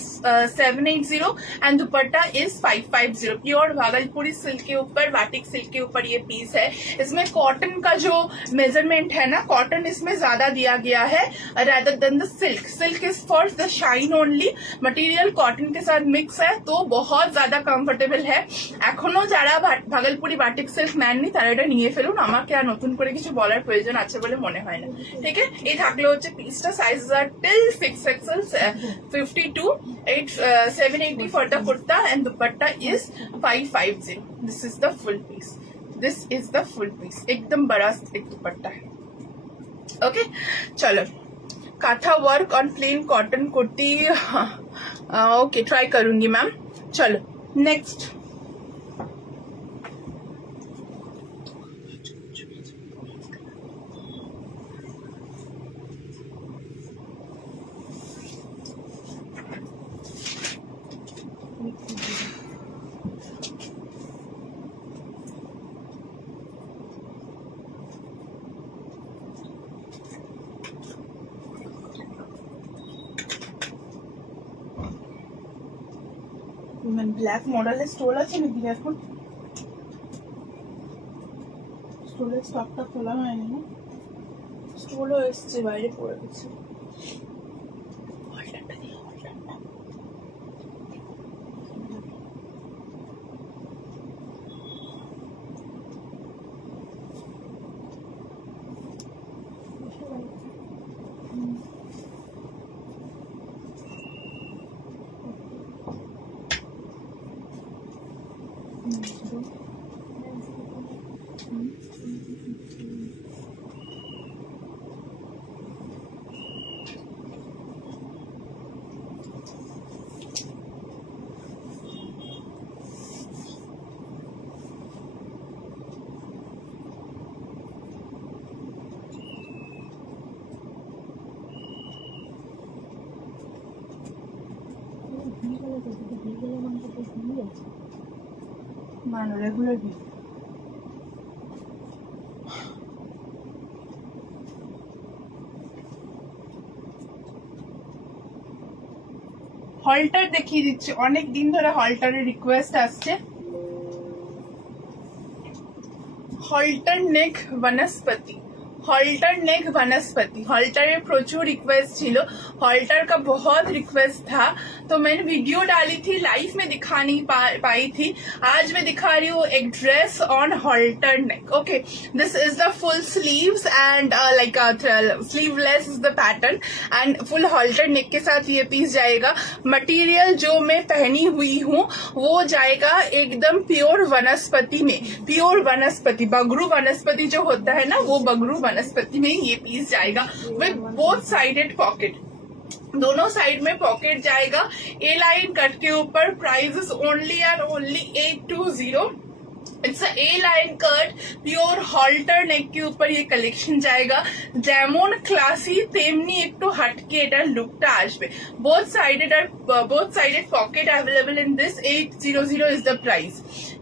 780 and dupatta is 550। Pure Bhagalpuri silk के ऊपर, बाटिक सिल्क के ऊपर ये पीस है। इसमें कॉटन का जो मेजरमेंट है ना, कॉटन इसमें ज्यादा दिया गया है rather than the silk. Silk is for the shine only, material cotton के साथ मिक्स है तो बहुत ज्यादा कम्फर्टेबल है। এখনো যারা ভাগলপুরি বাটিক সিল্ক নেননি তারা এটা নিয়ে ফেলুন, আমাকে আর নতুন করে কিছু বলার প্রয়োজন আছে বলে মনে হয় না, ঠিক আছে। এই থাকলে হচ্ছে পিসটা, sizes R till 6XL 52, 780 for the kurta and dupatta is 550। This is the full piece, this is the full piece, एकदम बड़ा एक दुपट्टा है, ओके। चलो katha work on plain cotton kurti, okay try करूंगी मैम। चलो नेक्स्ट, ব্ল্যাক মডেলের স্টোল আছে নাকি এখন? স্টোলের স্টকটা খোলা হয়নি না, স্টোলও এসছে বাইরে পড়ে গেছে। মানে রেগুলার ভি। হল্টার দেখিয়ে দিচ্ছি, অনেক দিন ধরে হল্টারের রিকোয়েস্ট আসছে। হল্টার নেক वनस्पति, हॉल्टर नेक वनस्पति। हॉल्टर में प्रचुर रिक्वेस्ट छिलो, हॉल्टर का बहुत रिक्वेस्ट था, तो मैंने वीडियो डाली थी, लाइव में दिखा नहीं पाई थी। आज मैं दिखा रही हूँ एक dress on halter neck. Okay, this is the full sleeves and like sleeveless is the pattern and full halter neck के साथ ये पीस जाएगा। मटेरियल जो मैं पहनी हुई हूँ वो जाएगा एकदम प्योर वनस्पति में, प्योर वनस्पति, बगरू वनस्पति जो होता है ना, वो बगरू वनस्पति में ये पीस जाएगा विद बोथ साइडेड पॉकेट। दोनों साइड में पॉकेट जाएगा। ए लाइन कट के ऊपर price is only and only 820। It's a line cut pure halter neck के ऊपर ये कलेक्शन जाएगा। যেমন ক্লাসি তেমনি একটু হটকে এটার লুকটা আসবে। Both sided pocket available in this 800 is the price.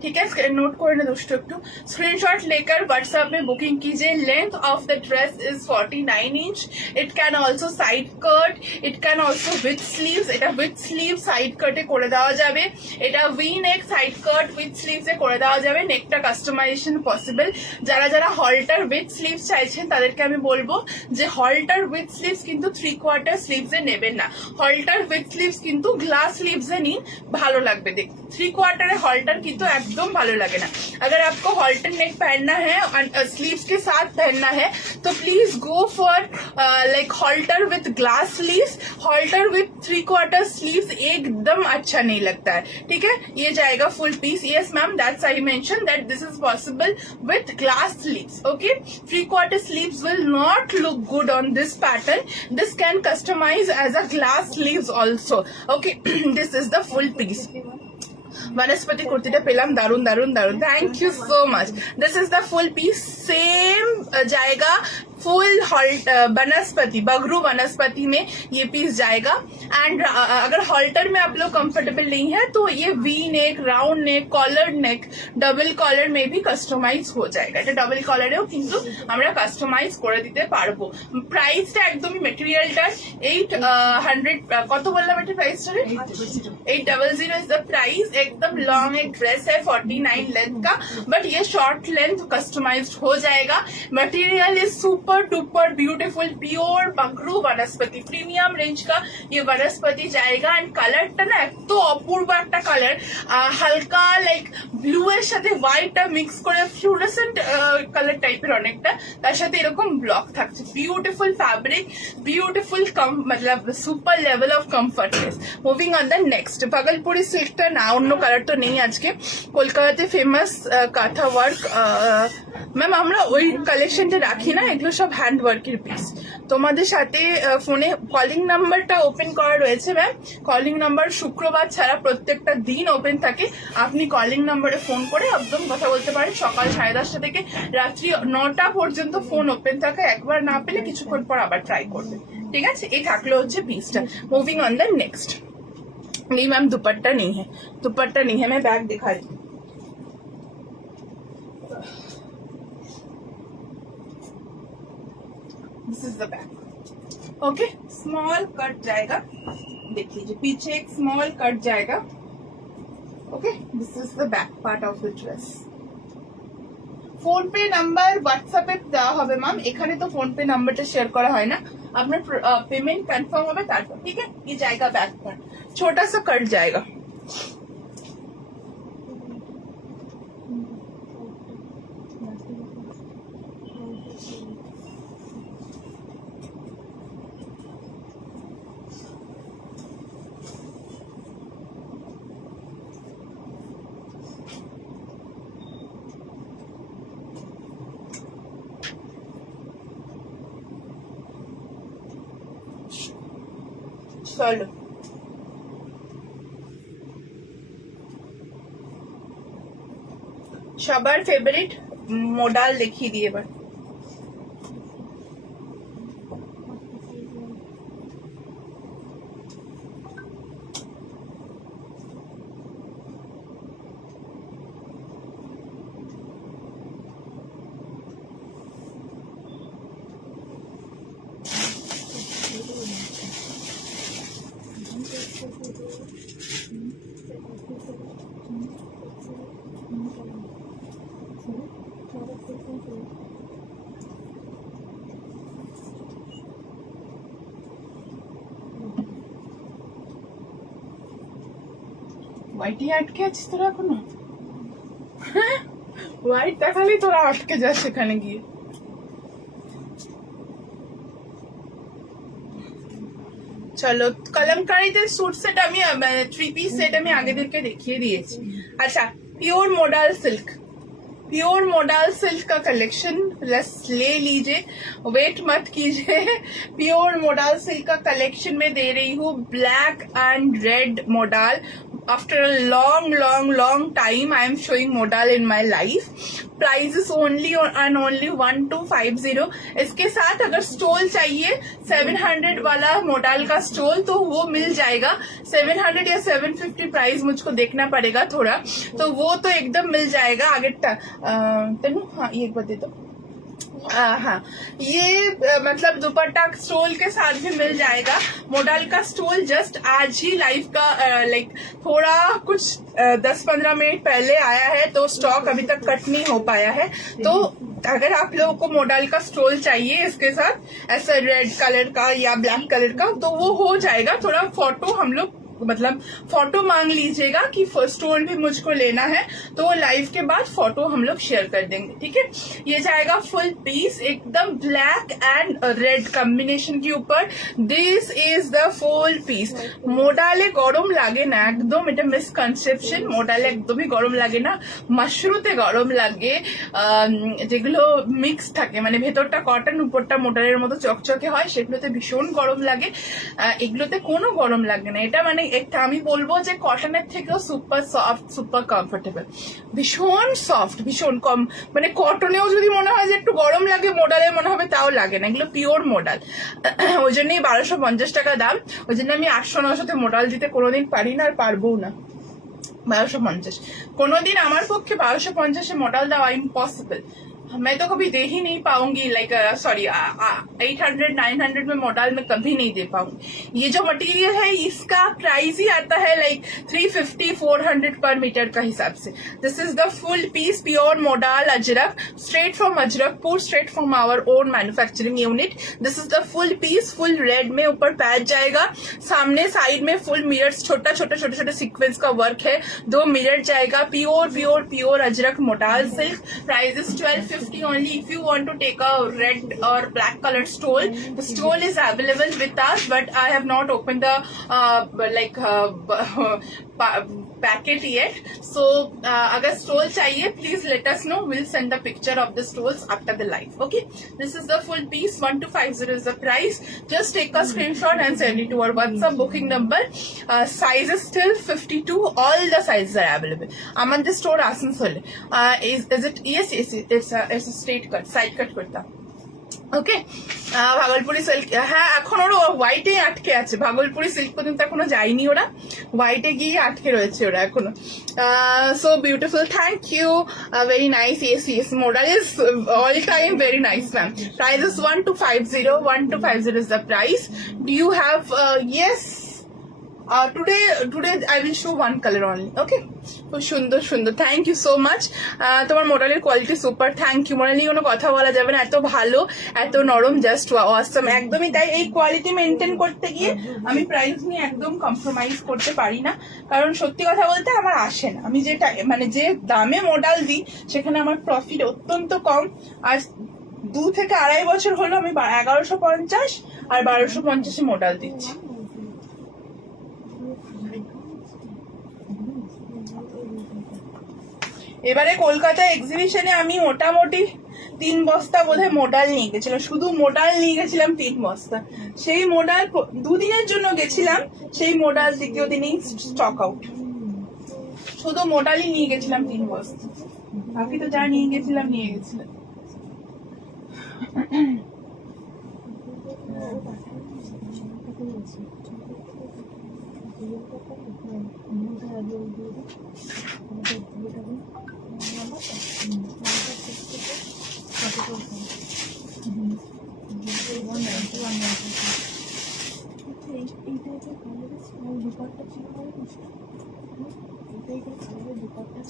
ठीक है, नोट कर लेना दोस्तों, एकटू स्क्रीनशॉट लेकर व्हाट्सएप में बुकिंग कीजिए। Length of the dress is 49 inch. It can also side cut, it can also with sleeves. এটা উইথ স্লিভ সাইড কাটে করে দেওয়া যাবে, এটা V neck side cut with sleeves এ করে দেওয়া যাবে। নেকটা কাস্টমাইজেশন পসিবল। যারা যারা হল্টার উইথ স্লিভস চাইছেন তাদেরকে আমি বলবো যে হল্টার উইথ স্লিভস কিন্তু 3/4 স্লিভস এ নেবেন না, হল্টার উইথ স্লিভস কিন্তু গ্লাস স্লিভস এ নিন, ভালো লাগবে দেখতে। 3/4 हॉल्टर की तो एकदम भालो लगे ना। अगर आपको हॉल्टर नेक पहनना है और स्लीव्स के साथ पहनना है तो please go for like halter with glass sleeves. Halter with 3/4 sleeves एकदम अच्छा नहीं लगता है। ठीक है, ये जाएगा full piece. Yes ma'am, that's I mention that this is possible with glass sleeves. Okay, 3/4 sleeves will not look good on this pattern. This can customize as a glass sleeves also. Okay, this is the full piece. वनस्पति कुर्तीटा पेलाम, दारुन दारुन दारुन, thank you so much. This is the full piece, same जाएगा full वनस्पति, बगरू वनस्पति में ये पीस जाएगा। एंड अगर हॉल्टर में आप लोग कंफर्टेबल नहीं है तो ये V neck, round neck, collar neck, double collar में भी कस्टमाइज हो जाएगा। এটা ডবল কলারেও কিন্তু আমরা কাস্টমাইজ করে দিতে পারবো। প্রাইসটা একদমই মেটেরিয়ালটার 800 কত বললাম এটা প্রাইসটা? 800 इज द प्राइस। एकदम लॉन्ग एक ड्रेस है 49 लेंथ का, बट ये शॉर्ट लेंथ कस्टमाइज्ड हो जाएगा। Material is super duper beautiful, pure Bagru वनस्पति, प्रीमियम रेंज का ये वनस्पति जाएगा। एंड कलरটা না এত অপূর্ব একটা কালার, হালকা লাইক ব্লু এর সাথে হোয়াইটটা মিক্স করে ফ্লুরেসেন্ট কালার টাইপের অনেকটা, তার সাথে এরকম ব্লক থাকছে। বিউটিফুল ফ্যাব্রিক, বিউটিফুল मतलब super level of comfortness. Moving on the next, Bhagalpuri সিল্কটা না, অন্য কালার তো নেই আজকে। কলকাতাতে ফেমাস কাঁথা ওয়ার্ক, ম্যাম আমরা ওই কালেকশনটা রাখি না, এগুলো সব হ্যান্ড ওয়ার্কের পিস। তোমাদের সাথে ফোনে কলিং নাম্বারটা ওপেন করা রয়েছে ম্যাম। কলিং নাম্বার শুক্রবার ছাড়া প্রত্যেকটা দিন ওপেন থাকে। আপনি কলিং নাম্বারে ফোন করে একদম কথা বলতে পারেন। সকাল 10:30 থেকে রাত্রি 9টা পর্যন্ত ফোন ওপেন থাকে। একবার না পেলে কিছুক্ষণ পর আবার ট্রাই করবে। ঠিক আছে, এই থাকলো হচ্ছে পিসটা। Moving on the next. नहीं मैम, दुपट्टा नहीं है, दुपट्टा नहीं है। मैं बैग दिखा रही हूँ। This is the bag. Okay, small cut जाएगा, देख लीजिए पीछे एक स्मॉल कट जाएगा। Okay, this is the back part of the dress. Phone pay number হোয়াটসঅ্যাপে দেওয়া হবে ম্যাম, এখানে তো ফোন পে নাম্বারটা শেয়ার করা হয় না, আপনার পেমেন্ট কনফার্ম হবে তারপর, ठीक है। ये जाएगा बैक पर, छोटा सा कट जाएगा। চলো সবার ফেভারিট মডাল দেখিয়ে দিই এবার। হোয়াইটই আটকে আছিস তোরা এখনো? হোয়াইট দেখালেই তোরা আটকে যাস সেখানে গিয়ে। চলো কলমকারীদের স্যুট সেট আমি 3 পিস সেট আমি আগেদেরকে দেখিয়ে দিয়েছি। अच्छा pure modal silk, pure modal silk का कलेक्शन ले लीजिए, वेट मत कीजिए। प्योर मोडाल सिल्क का कलेक्शन में दे रही हूँ black and red modal. After a long time I am showing modal in my life. Price is only and only 1250। इसके साथ अगर स्टोल चाहिए 700 वाला मोडाल का स्टोल तो वो मिल जाएगा। 700 या 750 प्राइस मुझको देखना पड़ेगा थोड़ा, तो वो तो एकदम मिल जाएगा। आगे तनु हाँ ये एक बात दे दो। हाँ ये मतलब दुपट्टा स्टोल के साथ भी मिल जाएगा। मोडाल का स्टोल जस्ट आज ही लाइव का लाइक थोड़ा कुछ 10-15 मिनट पहले आया है, तो स्टॉक अभी तक कट नहीं हो पाया है। तो अगर आप लोगों को मोडाल का स्टोल चाहिए इसके साथ ऐसा रेड कलर का या ब्लैक कलर का, तो वो हो जाएगा। थोड़ा फोटो हम लोग मतलब फोटो मांग लीजिएगा कि स्टोल भी मुझको लेना है, तो लाइव के बाद फोटो हम लोग शेयर कर देंगे, ठीक है। ये जाएगा फुल पीस एकदम ब्लैक एंड रेड कॉम्बिनेशन के ऊपर। This is the full piece. মোডালে গরম লাগে না একদম, এটা মিসকনসেপশন। মোডালে একদমই গরম লাগে না, মাশরুতে গরম লাগে, যেগুলো মিক্স থাকে মানে ভেতরটা কটন উপরটা মোডালের মতো চকচকে হয়, সেগুলোতে ভীষণ গরম লাগে। এগুলোতে কোনো গরম লাগে না। এটা মানে একটা আমি বলবো যে কটনের থেকেও সুপার সফট, সুপার কমফোর্টেবল, ভীষণ সফট, ভীষণ কম মানে কটনেও যদি মনে হয় যে একটু গরম লাগে, মোডালে মনে হবে তাও লাগে না। এগুলো পিওর মোডাল, ওই জন্যই 1250 টাকা দাম। ওই জন্য আমি 800-900তে মোডাল দিতে কোনোদিন পারি না আর পারবো না। 1250 কোনোদিন আমার পক্ষে 1250 মোডাল দেওয়া ইম্পসিবল। मैं तो कभी दे ही नहीं पाऊंगी, लाइक सॉरी 800-900 में मोडाल में कभी नहीं दे पाऊंगी। ये जो मटेरियल है इसका प्राइस ही आता है लाइक 350-400 पर मीटर का हिसाब से। This is the full piece pure modal Ajrak, straight from Ajrakpur, straight from our own manufacturing unit. This is the full piece, full red में ऊपर पैच जाएगा, सामने साइड में फुल मिरर्स, छोटा छोटे सीक्वेंस का वर्क है, 2 मिरर जाएगा। Pure Ajrak modal silk. Price is 1250 only। if you want to take a red or black colored stole, the stole is available with us, but I have not opened the packet yet, so agar stole chahiye please let us know, we'll send the picture of the stoles after the live, okay। this is the full piece, 1250 is the price। just take a screenshot and send it to our WhatsApp booking number। size is still 52, all the sizes are available। আমাদের store আসানসোলে। is it yes it's a straight cut, side cut kurta, okay. Bhagalpuri silk, হ্যাঁ এখন ওরা হোয়াইটে আটকে আছে, Bhagalpuri silk পর্যন্ত এখনো যায়নি, ওরা হোয়াইটে গিয়ে আটকে রয়েছে ওরা এখনো। So beautiful, thank you, very nice. yes modal is all time very nice ma'am। price is 1250 is the price। do you have yes today I will show one color only. Okay, খুব সুন্দর সুন্দর, thank you so much. তোমার মোডালের quality super, thank you. Modal নিয়ে কোনো কথা বলা যাবে না, এত ভালো এত নরম, জাস্ট অসাম, একদমই তাই। এই কোয়ালিটি মেনটেন করতে গিয়ে আমি প্রাইস নিয়ে একদম কম্প্রোমাইজ করতে পারি না, কারণ সত্যি কথা বলতে আমার আসে না। আমি যেটা মানে যে দামে মোডাল দিই সেখানে আমার প্রফিট অত্যন্ত কম। আর 2 থেকে 2.5 বছর হলো আমি 1150 আর 1250 মোডাল দিচ্ছি। এবারে কলকাতা এক্সিবিশনে আমি মোটামুটি 3 বস্তা বোধহয় মোডাল নিয়ে গেছিলাম, শুধু মোডাল নিয়ে গেছিলাম 3 বস্তা। সেই মোডাল 2 দিনের জন্য গেছিলাম, সেই মোডাল দ্বিতীয় দিনেই স্টক আউট। শুধু মোডালই নিয়ে গেছিলাম 3 বস্তা, বাকি তো যা নিয়ে গেছিলাম নিয়ে গেছিলাম।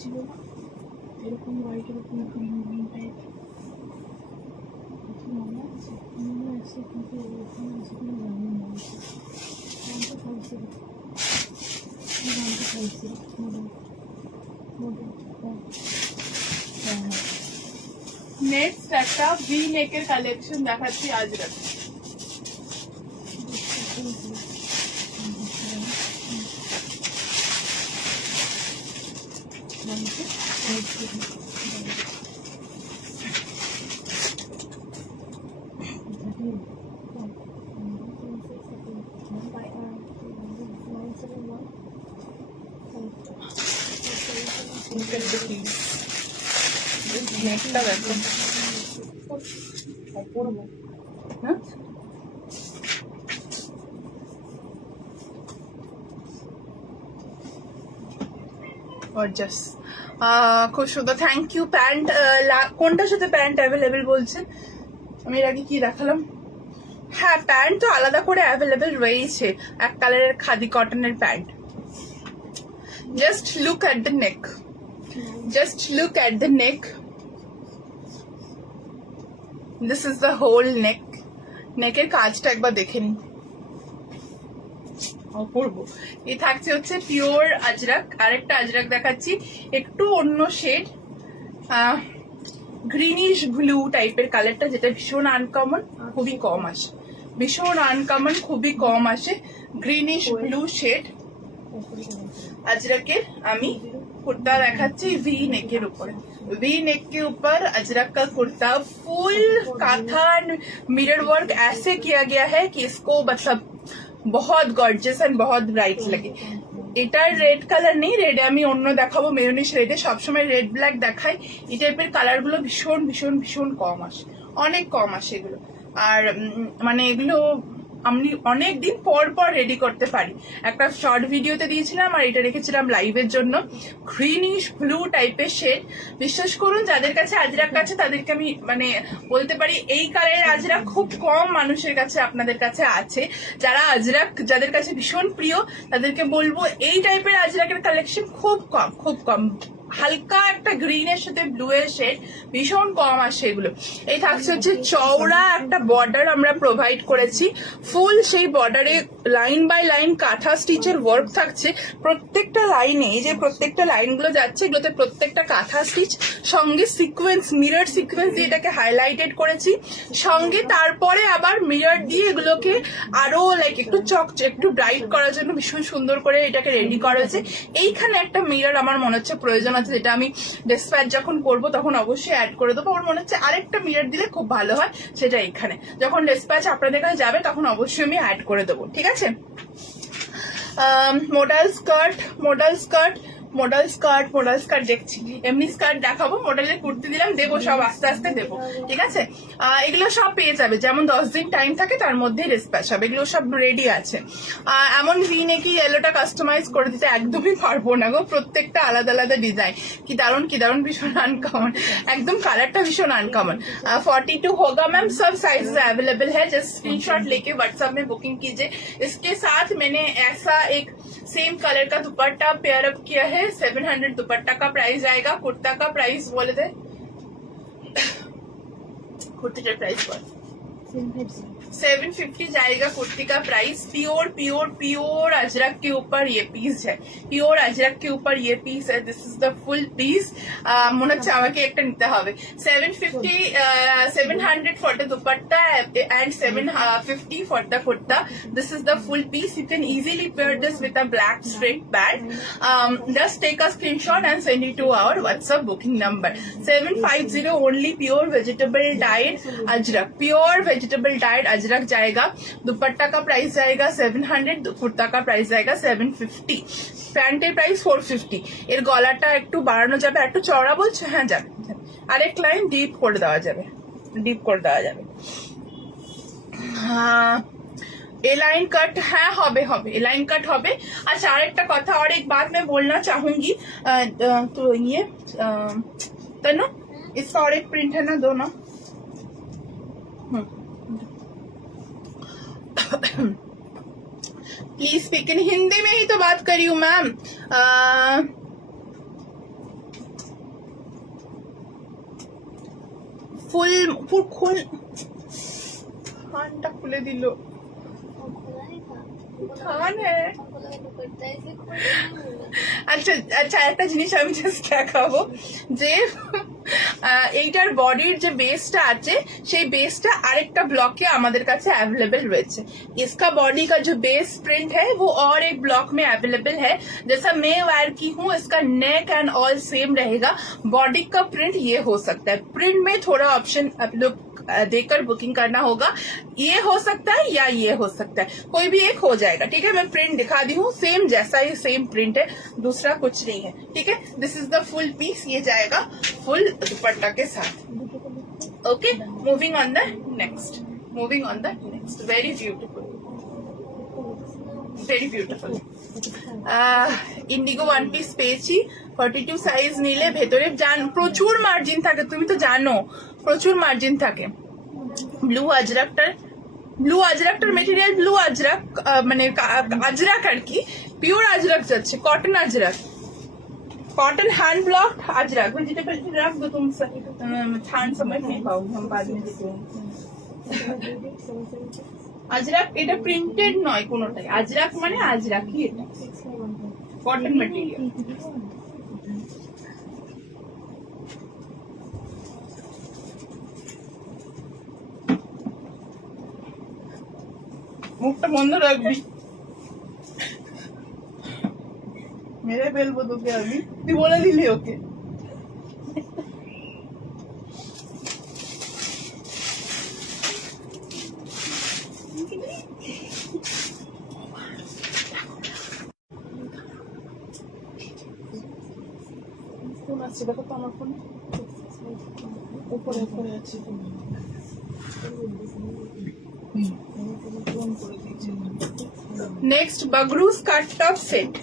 ছিল এরকম হোয়াইটের উপর গ্রিন গ্রিন টাইপ, মনে আছে মনে আছে কিন্তু এরকম আছে কিনা জানি না। জানতে পারছি নেক্সট একটা ভি নেকের কালেকশন দেখাচ্ছি আজরাক। নেকটা দেখো, পরবো হ্যাঁ। খুব সুন্দর, থ্যাংক ইউ। প্যান্ট কোনটার সাথে প্যান্ট অ্যাভেলেবেল বলছেন? আমি এর আগে কি দেখালাম? হ্যাঁ, প্যান্ট তো আলাদা করে অ্যাভেলেবেল রয়েছে, এক কালারের খাদি কটনের pant. Just look at the neck, just look at the neck, this is the whole neck. নেকের কাজটা একবার দেখে নিন, অপূর্ব। এই থাকছে হচ্ছে পিওর আজরাক। আরেকটা আজরাক দেখাচ্ছি, একটু অন্য শেড, গ্রিনিশ ব্লু টাইপের কালারটা, যেটা ভীষণ আনকমন, খুবই কম আসে, ভীষণ আনকমন, খুবই কম আসে। গ্রিনিশ ব্লু শেড আজরাকের আমি कुर्ता देखाচ্ছি वी नेकेर ऊपर वी नेक के ऊपर अजरक का कुर्ता फुल काथा मिरर वर्क ऐसे किया गया है कि इसको मतलब बहुत गॉर्जियस एंड बहुत ब्राइट लगे। এটার রেড কালার নেই, রেড আমি অন্য দেখাবো, মেরুনিশ রেডে সবসময় রেড ব্ল্যাক দেখাই। এই টাইপের কালার গুলো ভীষণ ভীষণ ভীষণ কম আসে, অনেক কম আসে এগুলো। আর মানে এগুলো আমি অনেক দিন পর পর রেডি করতে পারি। একটা শর্ট ভিডিওতে দিয়েছিলাম আর এটা রেখেছিলাম লাইভের জন্য। গ্রিনিশ ব্লু টাইপের শেড, বিশ্বাস করুন যাদের কাছে আজরাক আছে তাদেরকে আমি মানে বলতে পারি এই কালারের আজরাক খুব কম মানুষের কাছে আপনাদের কাছে আছে। যারা আজরাক যাদের কাছে ভীষণ প্রিয় তাদেরকে বলবো এই টাইপের আজরাকের কালেকশন খুব কম, খুব কম। হালকা একটা গ্রিনের সাথে ব্লু এর শেড, ভীষণ কম আসে এগুলো। এই থাকছে হচ্ছে চওড়া একটা বর্ডার আমরা প্রোভাইড করেছি, ফুল সেই বর্ডারে লাইন বাই লাইন কাঁথা স্টিচের ওয়ার্ক থাকছে প্রত্যেকটা লাইনে। এই যে প্রত্যেকটা লাইন গুলো যাচ্ছে এগুলোতে প্রত্যেকটা কাঁথা স্টিচ, সঙ্গে সিকোয়েন্স মিরর সিকোয়েন্স দিয়ে এটাকে হাইলাইটেড করেছি, সঙ্গে তারপরে আবার মিরর দিয়ে এগুলোকে আরো লাইক একটু একটু ব্রাইট করার জন্য ভীষণ সুন্দর করে এটাকে রেডি করা হয়েছে। এইখানে একটা মিরর আমার মনে হচ্ছে প্রয়োজন আছে, যেটা আমি ডিসপ্যাচ যখন করবো তখন অবশ্যই অ্যাড করে দেবো। আমার মনে হচ্ছে আরেকটা মিরর দিলে খুব ভালো হয়, সেটা এখানে যখন ডিসপ্যাচ আপনাদের কাছে যাবে তখন অবশ্যই আমি অ্যাড করে দেবো, ঠিক আছে। Model skirt model skirt model skirt model skirt দেখছি, এমনি স্কার্ট দেখাবো, মডেলের কুর্তি দিলাম, দেবো সব আস্তে আস্তে দেবো, ঠিক আছে। এগুলো সব পেয়ে যাবে, যেমন 10 দিন টাইম থাকে তার মধ্যে ডিসপ্যাচ হবে, এগুলো সব রেডি আছে। এমন ভি নেকি ইয়েলোটা কাস্টমাইজ করে দিতে একদমই পারবো না গো, প্রত্যেকটা আলাদা আলাদা ডিজাইন, কি দারুন ভীষণ আনকমন, একদম কালারটা ভীষণ আনকমन। 42 होगा मैम, सब साइजेस अवेलेबल है, जस्ट स्क्रीनशॉट लेके व्हाट्सएप में बुकिंग कीजिए। इसके साथ मैंने ऐसा एक सेम कलर का दुपट्टा पेयर अप किया है। 700 दुपट्टा का प्राइस आएगा। कुर्ता का प्राइस बोले थे, कुर्ती का प्राइस बोल 750 जाएगा कुर्ती का price. Pure pure pure Ajrak के ऊपर ये पीस है, प्योर अजरक के ऊपर ये पीस है। This is the full piece. মনে হচ্ছে আমাকে একটা নিতে হবে। 750 700 for the dupatta and 750 for the kurta. This is the full piece. You can easily pair this with a black straight band. Just take a screenshot and send it to our WhatsApp booking number 750 only। Pure vegetable diet Ajrak, pure vegetable diet Ajrak जाएगा। दुपट्टा का price जाएगा 700, कुर्ता का price जाएगा 750, প্যান্টের price 450। এর গলাটা একটু বাড়ানো যাবে, একটু চওড়া বলছে, হ্যাঁ যাবে, আরেক লাইন ডিপ করে দেওয়া যাবে, ডিপ করে দেওয়া যাবে। ए लाइन कट है, হবে হবে ए लाइन कट হবে। अच्छा আরেকটা কথা, और एक बात मैं बोलना चाहूंगी, तो ये तनु इसका और एक प्रिंट है ना, दो ना। प्लीज स्पीक इन हिंदी में ही तो बात करी हूँ मैम। फुल फुल खुल खानটা খুলে দিল, খান है। আচ্ছা আচ্ছা একটা জিনিস আমি জাস্ট দেখাবো যে এইটার বডির যে বেসটা আছে সেই বেসটা আরেকটা ব্লকে আমাদের কাছে अवेलेबल রয়েছে। इसका बॉडी का जो बेस प्रिंट है वो और एक ब्लॉक में अवेलेबल है। जैसा मैं वायर की हूँ, इसका नेक एंड ऑल सेम रहेगा। बॉडी का प्रिंट ये हो सकता है, प्रिंट में थोड़ा ऑप्शन आप लोग देकर बुकिंग करना होगा। ये हो सकता है या ये हो सकता है, कोई भी एक हो जाएगा। ठीक है, मैं प्रिंट दिखा दी हूँ, सेम जैसा ही सेम प्रिंट है, दूसरा कुछ नहीं है। ठीक है, this is the full piece, ये जाएगा फुल दुपट्टा के साथ। Okay, moving on the next, moving on the next. Very beautiful, very beautiful. Indigo one piece পেয়েছি, 42 সাইজ নিলে ভেতরে প্রচুর মার্জিন থাকে, তুমি তো জানো প্রচুর মার্জিন থাকে। ব্লু আজরাকটার মেটেরিয়াল ব্লু আজরাক, মানে আজরাক আর কি, পিওর আজরাক যাচ্ছে, cotton Ajrak, cotton hand block Ajrak. Vegetable रख दो तुम, थान समझ नहीं पाओगे हम बाद में देते हैं। আজরাক এটা প্রিন্টেড নয় কোনোটাই, আজরাক মানে আজরাকই, এটা কটন ম্যাটেরিয়াল। মুখটা বন্ধ রাখবি, মেরে ফেলবো তোকে আমি, তুই বলে দিলি ওকে। ফোন আছে, দেখো তো আমার ফোনে, উপরে উপরে আছে। Next Bagru skirt top set.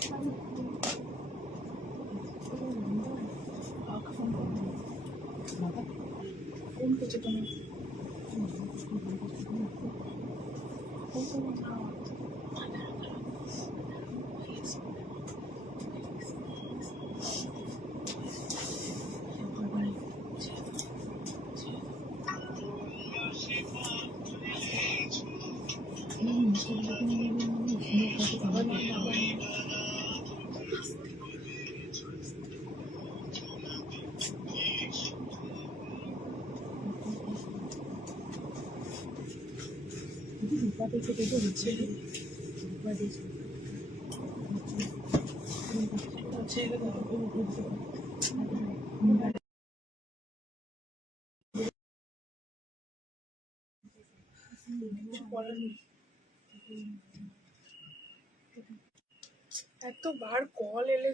এতবার কল এলে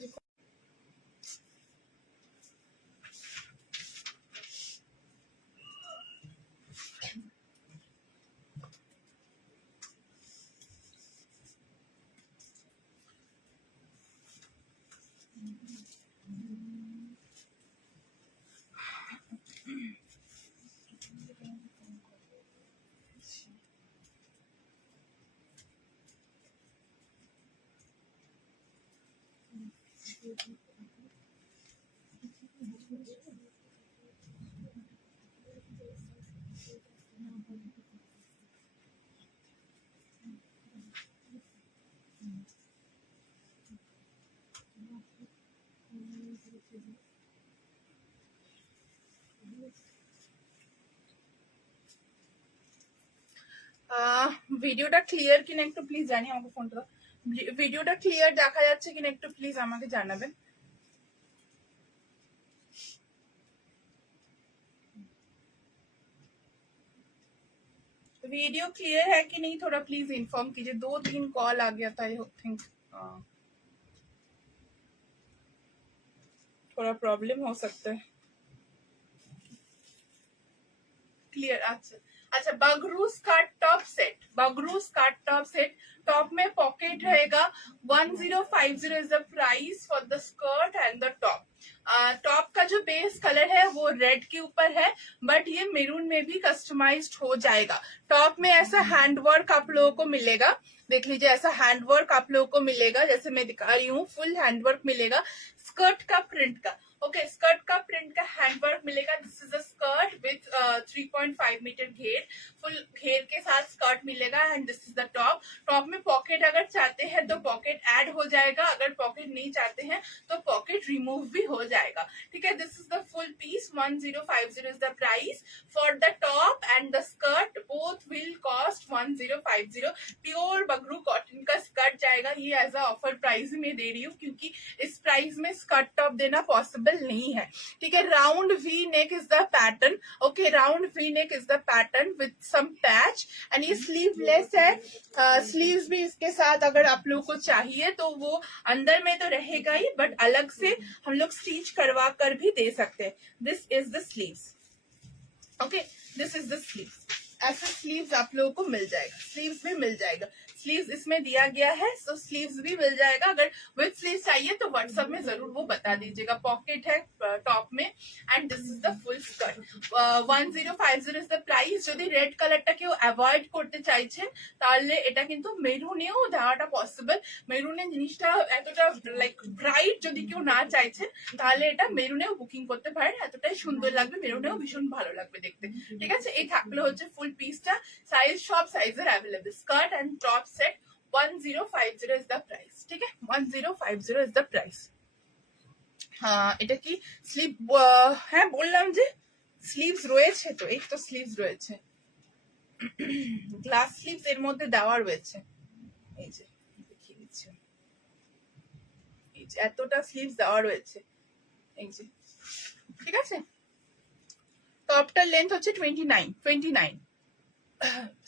ভিডিওটা ক্লিয়ার কিনা একটু প্লিজ জানি, আমাকে ফোনটা ভিডিওটা ক্লিয়ার দেখা যাচ্ছে কিনা একটু প্লিজ আমাকে জানাবেন। वीडियो क्लियर है कि नहीं थोड़ा प्लीज इन्फॉर्म कीजिए, 2-3 कॉल आ गया था, आई थिंक थोड़ा प्रॉब्लम हो सकता है। क्लियर, अच्छा अच्छा। Bagru skirt top set, Bagru skirt top set, top में पॉकेट रहेगा। 1050 is the price for the skirt and the top. Top का जो बेस कलर है वो रेड के ऊपर है, बट ये मेरून में भी कस्टमाइज्ड हो जाएगा। टॉप में ऐसा हैंडवर्क आप लोगों को मिलेगा, देख लीजिए ऐसा हैंडवर्क आप लोगों को मिलेगा, जैसे मैं दिखा रही हूँ फुल हैंडवर्क मिलेगा। स्कर्ट का प्रिंट का, ओके स्कर्ट का प्रिंट का हैंडवर्क मिलेगा। This is a skirt with 3.5 metre घेर, फुल घेर के साथ स्कर्ट मिलेगा। And this is the top. Top में पॉकेट अगर चाहते हैं तो पॉकेट ऐड हो जाएगा, अगर पॉकेट नहीं चाहते हैं तो पॉकेट रिमूव भी हो जाएगा, ठीक है। This is the full piece, 1050 is the price for the top and the skirt, both will cost 1050। Pure Bagru cotton का स्कर्ट जाएगा, ये एज अ ऑफर प्राइस में दे रही हूँ क्योंकि इस प्राइस में स्कर्ट टॉप देना पॉसिबल नहीं है, ठीक है। Round V neck is the pattern, okay round V neck is the pattern with some patch. And ये स्लीवलेस है, स्लीव्स भी इसके साथ अगर आप लोग को चाहिए तो वो अंदर में तो रहेगा ही, बट अलग से हम लोग स्टिच करवा कर भी दे सकते हैं। This is the sleeves, okay this is the sleeves. ऐसे स्लीव्स आप लोगों को मिल जाएगा, स्लीव्स भी मिल जाएगा, स्लीव्स इसमें दिया गया है, सो स्लीव्स भी मिल जाएगा। अगर विद स्लीव्स चाहिए तो व्हाट्सएप में जरूर वो बता दीजिएगा। पॉकेट है टॉप में and this is the full skirt. 1050 is the price. যদি রেড কালারটা কেউ অ্যাভয়েড করতে চাইছেন তাহলে এটা কিন্তু মেরুনেও দেওয়াটা পসিবল। মেরুনের জিনিসটা এতটা লাইক ব্রাইট যদি কেউ না চাইছেন তাহলে এটা মেরুনেও বুকিং করতে পারেন, এতটাই সুন্দর লাগবে, মেরুনেও ভীষণ ভালো লাগবে দেখতে, ঠিক আছে। এই থাকলো হচ্ছে ফুল পিসটা, সাইজ সব সাইজের available. Skirt and top set 1050 is the price, ঠিক আছে 1050 ইজ দ্য প্রাইস। হ্যাঁ এটা কি স্লিভ, হ্যাঁ বললাম যে স্লিভস রয়েছে, তো এই তো স্লিভস রয়েছে, গ্লাস স্লিভস এর মধ্যে দেওয়া রয়েছে, এই যে দেখিয়ে দিচ্ছি, এই যে এতটা স্লিভস দেওয়া রয়েছে, এই যে ঠিক আছে। টপটার লেন্থ হচ্ছে 29।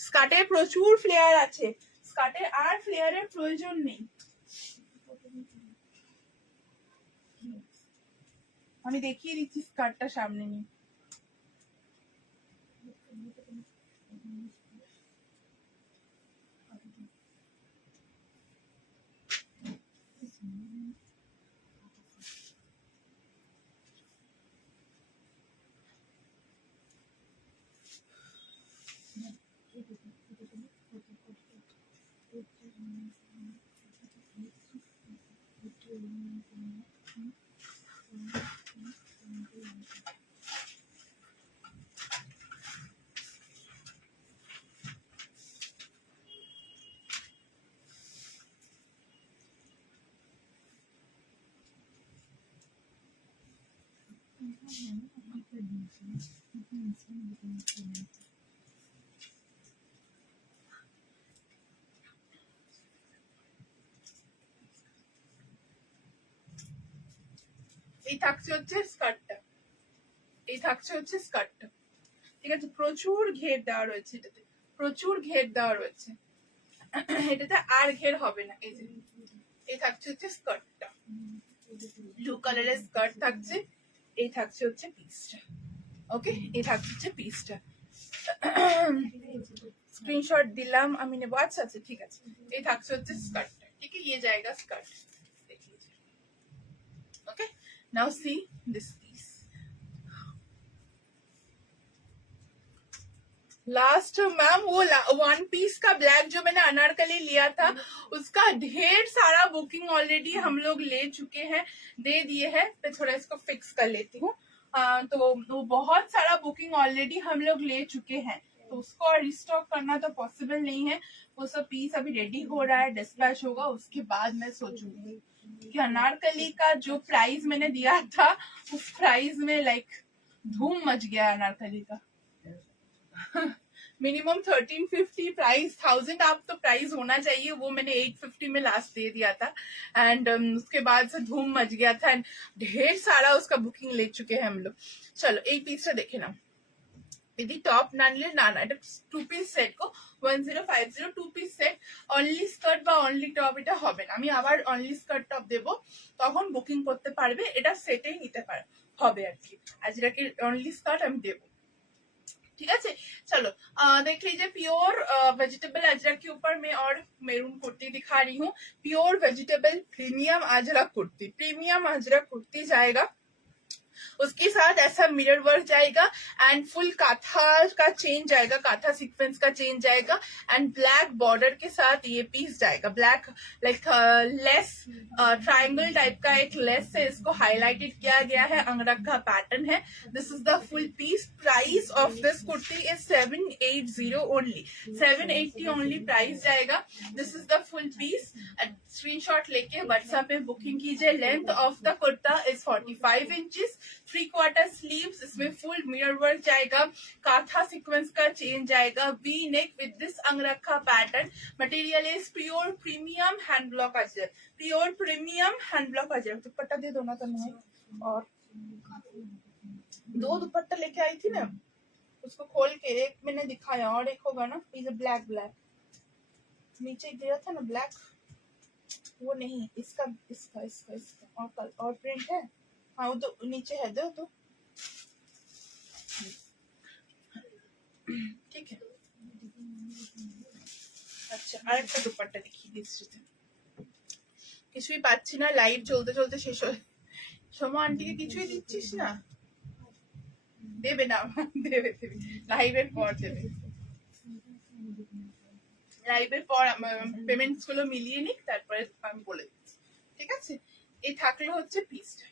স্কার্টের প্রচুর ফ্লেয়ার আছে, স্কার্টের আর ফ্লেয়ারের প্রয়োজন নেই। আমি দেখিয়ে দিচ্ছি স্কার্টটা সামনে নিয়ে। এই থাকছে হচ্ছে স্কার্টটা, এই থাকছে হচ্ছে স্কার্টটা, ঠিক আছে। প্রচুর ঘের দেওয়া রয়েছে এটাতে, প্রচুর ঘের দেওয়া রয়েছে, এটাতে আর ঘের হবে না। এই যে এই থাকছে হচ্ছে স্কার্টটা, ব্লু কালারের স্কার্ট থাকছে, এই থাকছে হচ্ছে পিসটা, ওকে এই থাকছে হচ্ছে পিসটা। স্ক্রিনশট দিলাম আমি নেবো, আচ্ছা আচ্ছা ঠিক আছে। এই থাকছে হচ্ছে স্কার্টটা, ঠিক আছে, ये जाएगा स्कर्ट, देख लीजिए, okay. Now see this piece, last ma'am वो 1 पीस का ब्लैक जो मैंने अनारकली लिया था उसका ढेर सारा बुकिंग ऑलरेडी हम लोग ले चुके हैं, दे दिए हैं। मैं थोड़ा इसको फिक्स कर लेती हूँ। तो वो बहुत सारा बुकिंग ऑलरेडी हम लोग ले चुके हैं, तो उसको और रिस्टॉक करना तो पॉसिबल नहीं है। वो सब पीस अभी रेडी हो रहा है, डिस्पैच होगा, उसके बाद मैं सोचूंगी कि अनारकली का जो प्राइस मैंने दिया था उस प्राइस में लाइक धूम मच गया अनारकली का। मिनिमम 1350 प्राइस, 1000 आप तो प्राइस होना चाहिए, वो मैंने 850 में लास्ट दे दिया था। एंड उसके बाद से धूम मच गया था एंड ढेर सारा उसका बुकिंग ले चुके हैं हम लोग। चलो एक पीस देखे ना, यदि टॉप ना নিলে না না, এটা 2 পিস সেট को 1050 2 পিস সেট অনলি স্কার্ট বা অনলি টপ এটা হবে না। আমি আবার অনলি স্কার্ট টপ দেব, তখন বুকিং করতে পারবে, এটা সেটেই নিতে পারে হবে আর কি। আজরাকে অনলি স্কার্ট আমি দেব, ठीक है। चलो देख लीजिए, प्योर वेजिटेबल अजरक के ऊपर मैं और मेरून कुर्ती दिखा रही हूँ। Pure vegetable premium ajrakh kurti, premium ajrakh kurti जाएगा, उसके साथ ऐसा मिरर वर्क जाएगा एंड फुल काथा का चेन जाएगा, काथा सीक्वेंस का चेन जाएगा एंड ब्लैक बॉर्डर के साथ ये पीस जाएगा। Black like lace triangle type का एक लेस से इसको हाईलाइटेड किया गया है, अंगरखा पैटर्न है। This is the full piece. Price of this kurti is 780 only, 780 only price जाएगा। This is the full piece. Screenshot लेके व्हाट्सएप पे बुकिंग कीजिए। Length of the kurta is 45 inches, 3/4 sleeves, इसमें फुल मिरर वर्क जाएगा, काथा सीक्वेंस का chain जाएगा, V neck with this angrakha pattern. Material is pure premium hand block ajrak, pure premium hand block ajrak. Dupatta दे दो ना तन्मय, और 2 दुपट्टा लेके आई थी ना, उसको खोल के एक मैंने दिखाया और एक होगा ना, ये ब्लैक ब्लैक नीचे गिरा था ना ब्लैक, वो नहीं, इसका इसका इसका इसका और प्रिंट है। हाँ वो तो नीचे है, दो तो ठीक है। আচ্ছা আরেকটা দুপাট্টা দেখিয়ে দিচ্ছি, কিছুই পাচ্ছি না, লাইভ চলতে চলতে শেষ হয়ে। সোমা আন্টিকে কিছুই দিচ্ছিস না? দেবে না, দেবে দেবে, লাইভের পর দেবে, লাইভের পর পেমেন্টস গুলো মিলিয়ে নিক, তারপরে আমি বলে দিচ্ছি, ঠিক আছে। এই থাকলে হচ্ছে পিসটা,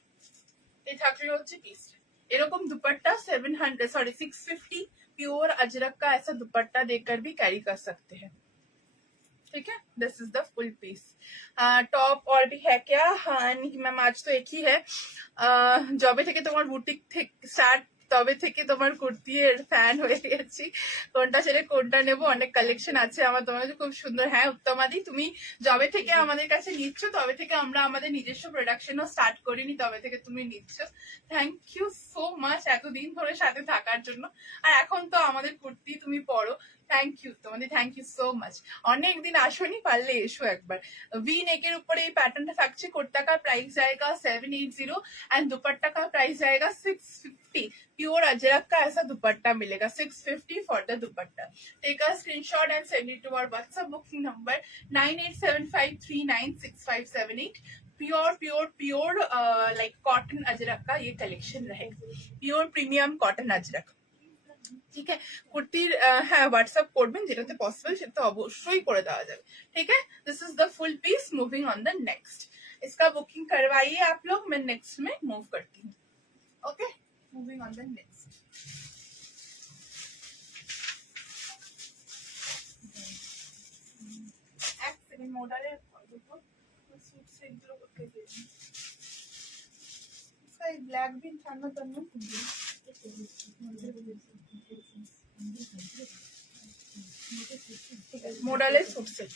এই থাকলে হচ্ছে পিসটা। এরকম दुपट्टा 650 प्योर अजरक का ऐसा दुपट्टा देकर भी कैरी कर सकते हैं, ठीक है। This is the full piece. Top और भी है क्या? हाँ नहीं मैम, आज तो एक ही है। जबे থেকে তোমার বুটিক থেকে স্টার্ট তবে থেকে তোমার কুর্তির ফ্যান হয়ে গেছি, কোনটা ছেড়ে কোনটা নেব, অনেক কালেকশন আছে আমার তোমার কাছে, খুব সুন্দর। হ্যাঁ উত্তমাদি, তুমি যবে থেকে আমাদের কাছে নিচ্ছ তবে থেকে আমরা আমাদের নিজস্ব প্রোডাকশনও স্টার্ট করিনি, তবে থেকে তুমি নিচ্ছ। থ্যাংক ইউ সো মাচ এতদিন ধরে সাথে থাকার জন্য, আর এখন তো আমাদের কুর্তি তুমি পরো। থ্যাংক ইউ তোমাদের, থ্যাংক ইউ সো মাচ। অনেকদিন আসোনি, পারলে এসো একবার। वी नेक ऊपर ये पैटर्न फैक्ट्री, कुर्ता का प्राइस जाएगा 780 एंड दुपट्टा का प्राइस जाएगा 650। प्योर अजरक का ऐसा दुपट्टा मिलेगा, 650 for the dupatta. Take a screenshot and send it to our WhatsApp booking number 9875396578। Pure pure pure like cotton ajrakh का ये कलेक्शन रहेगा, प्योर प्रीमियम कॉटन अजरक, ठीक है। कुर्तीर হ্যাঁ হোয়াটসঅ্যাপ করবেন, যেটাতে পসিবল সেটা অবশ্যই করে দেওয়া যাবে, ठीक है। This is the full piece. Moving on the next, इसका बुकिंग करवाइए आप लोग, मैं नेक्स्ट में मूव करती हूँ, okay. Moving on the next. एक सेकंड मॉडल है, सूट से इंट्रो करके दे इसका एक ब्लैक भी था ना तन्नू, मॉडल है सूट सेट।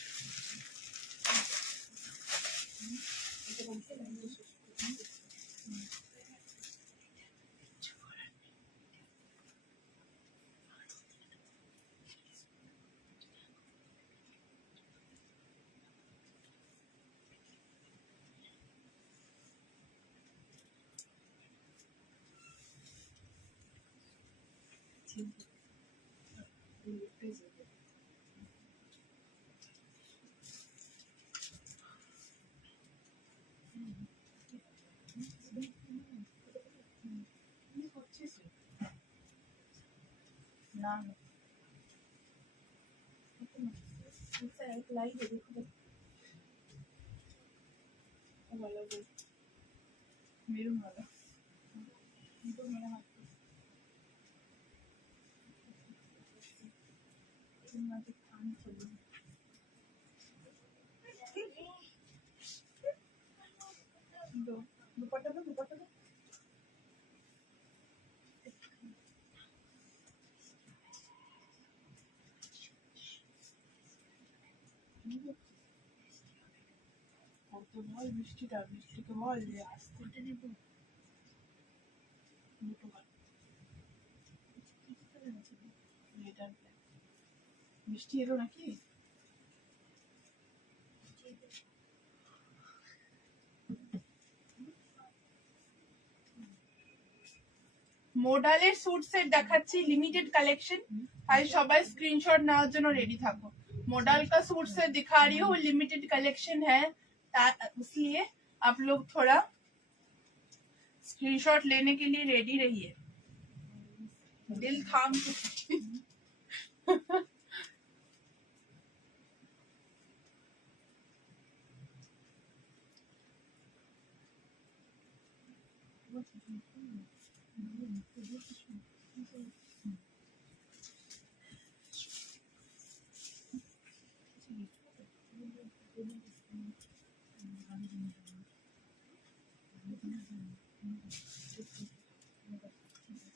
না ऐसा एक लाई है देखो वो वाला वो मेरून वाला तो मेरा हाथ मैं तो खाने चली दो दुपट्टा दो কত বল বৃষ্টিকে বল যে আসতে নেব দুটো লেটার বৃষ্টি এলো নাকি মোডালের স্যুট সেট দেখাচ্ছি লিমিটেড कलेक्शन তাই সবাই স্ক্রিনশট নেওয়ার জন্য রেডি থাকো मॉडल का सूट से दिखा रही हूँ लिमिटेड कलेक्शन है इसलिए आप लोग थोड़ा स्क्रीनशॉट लेने के लिए रेडी रहिए दिल थाम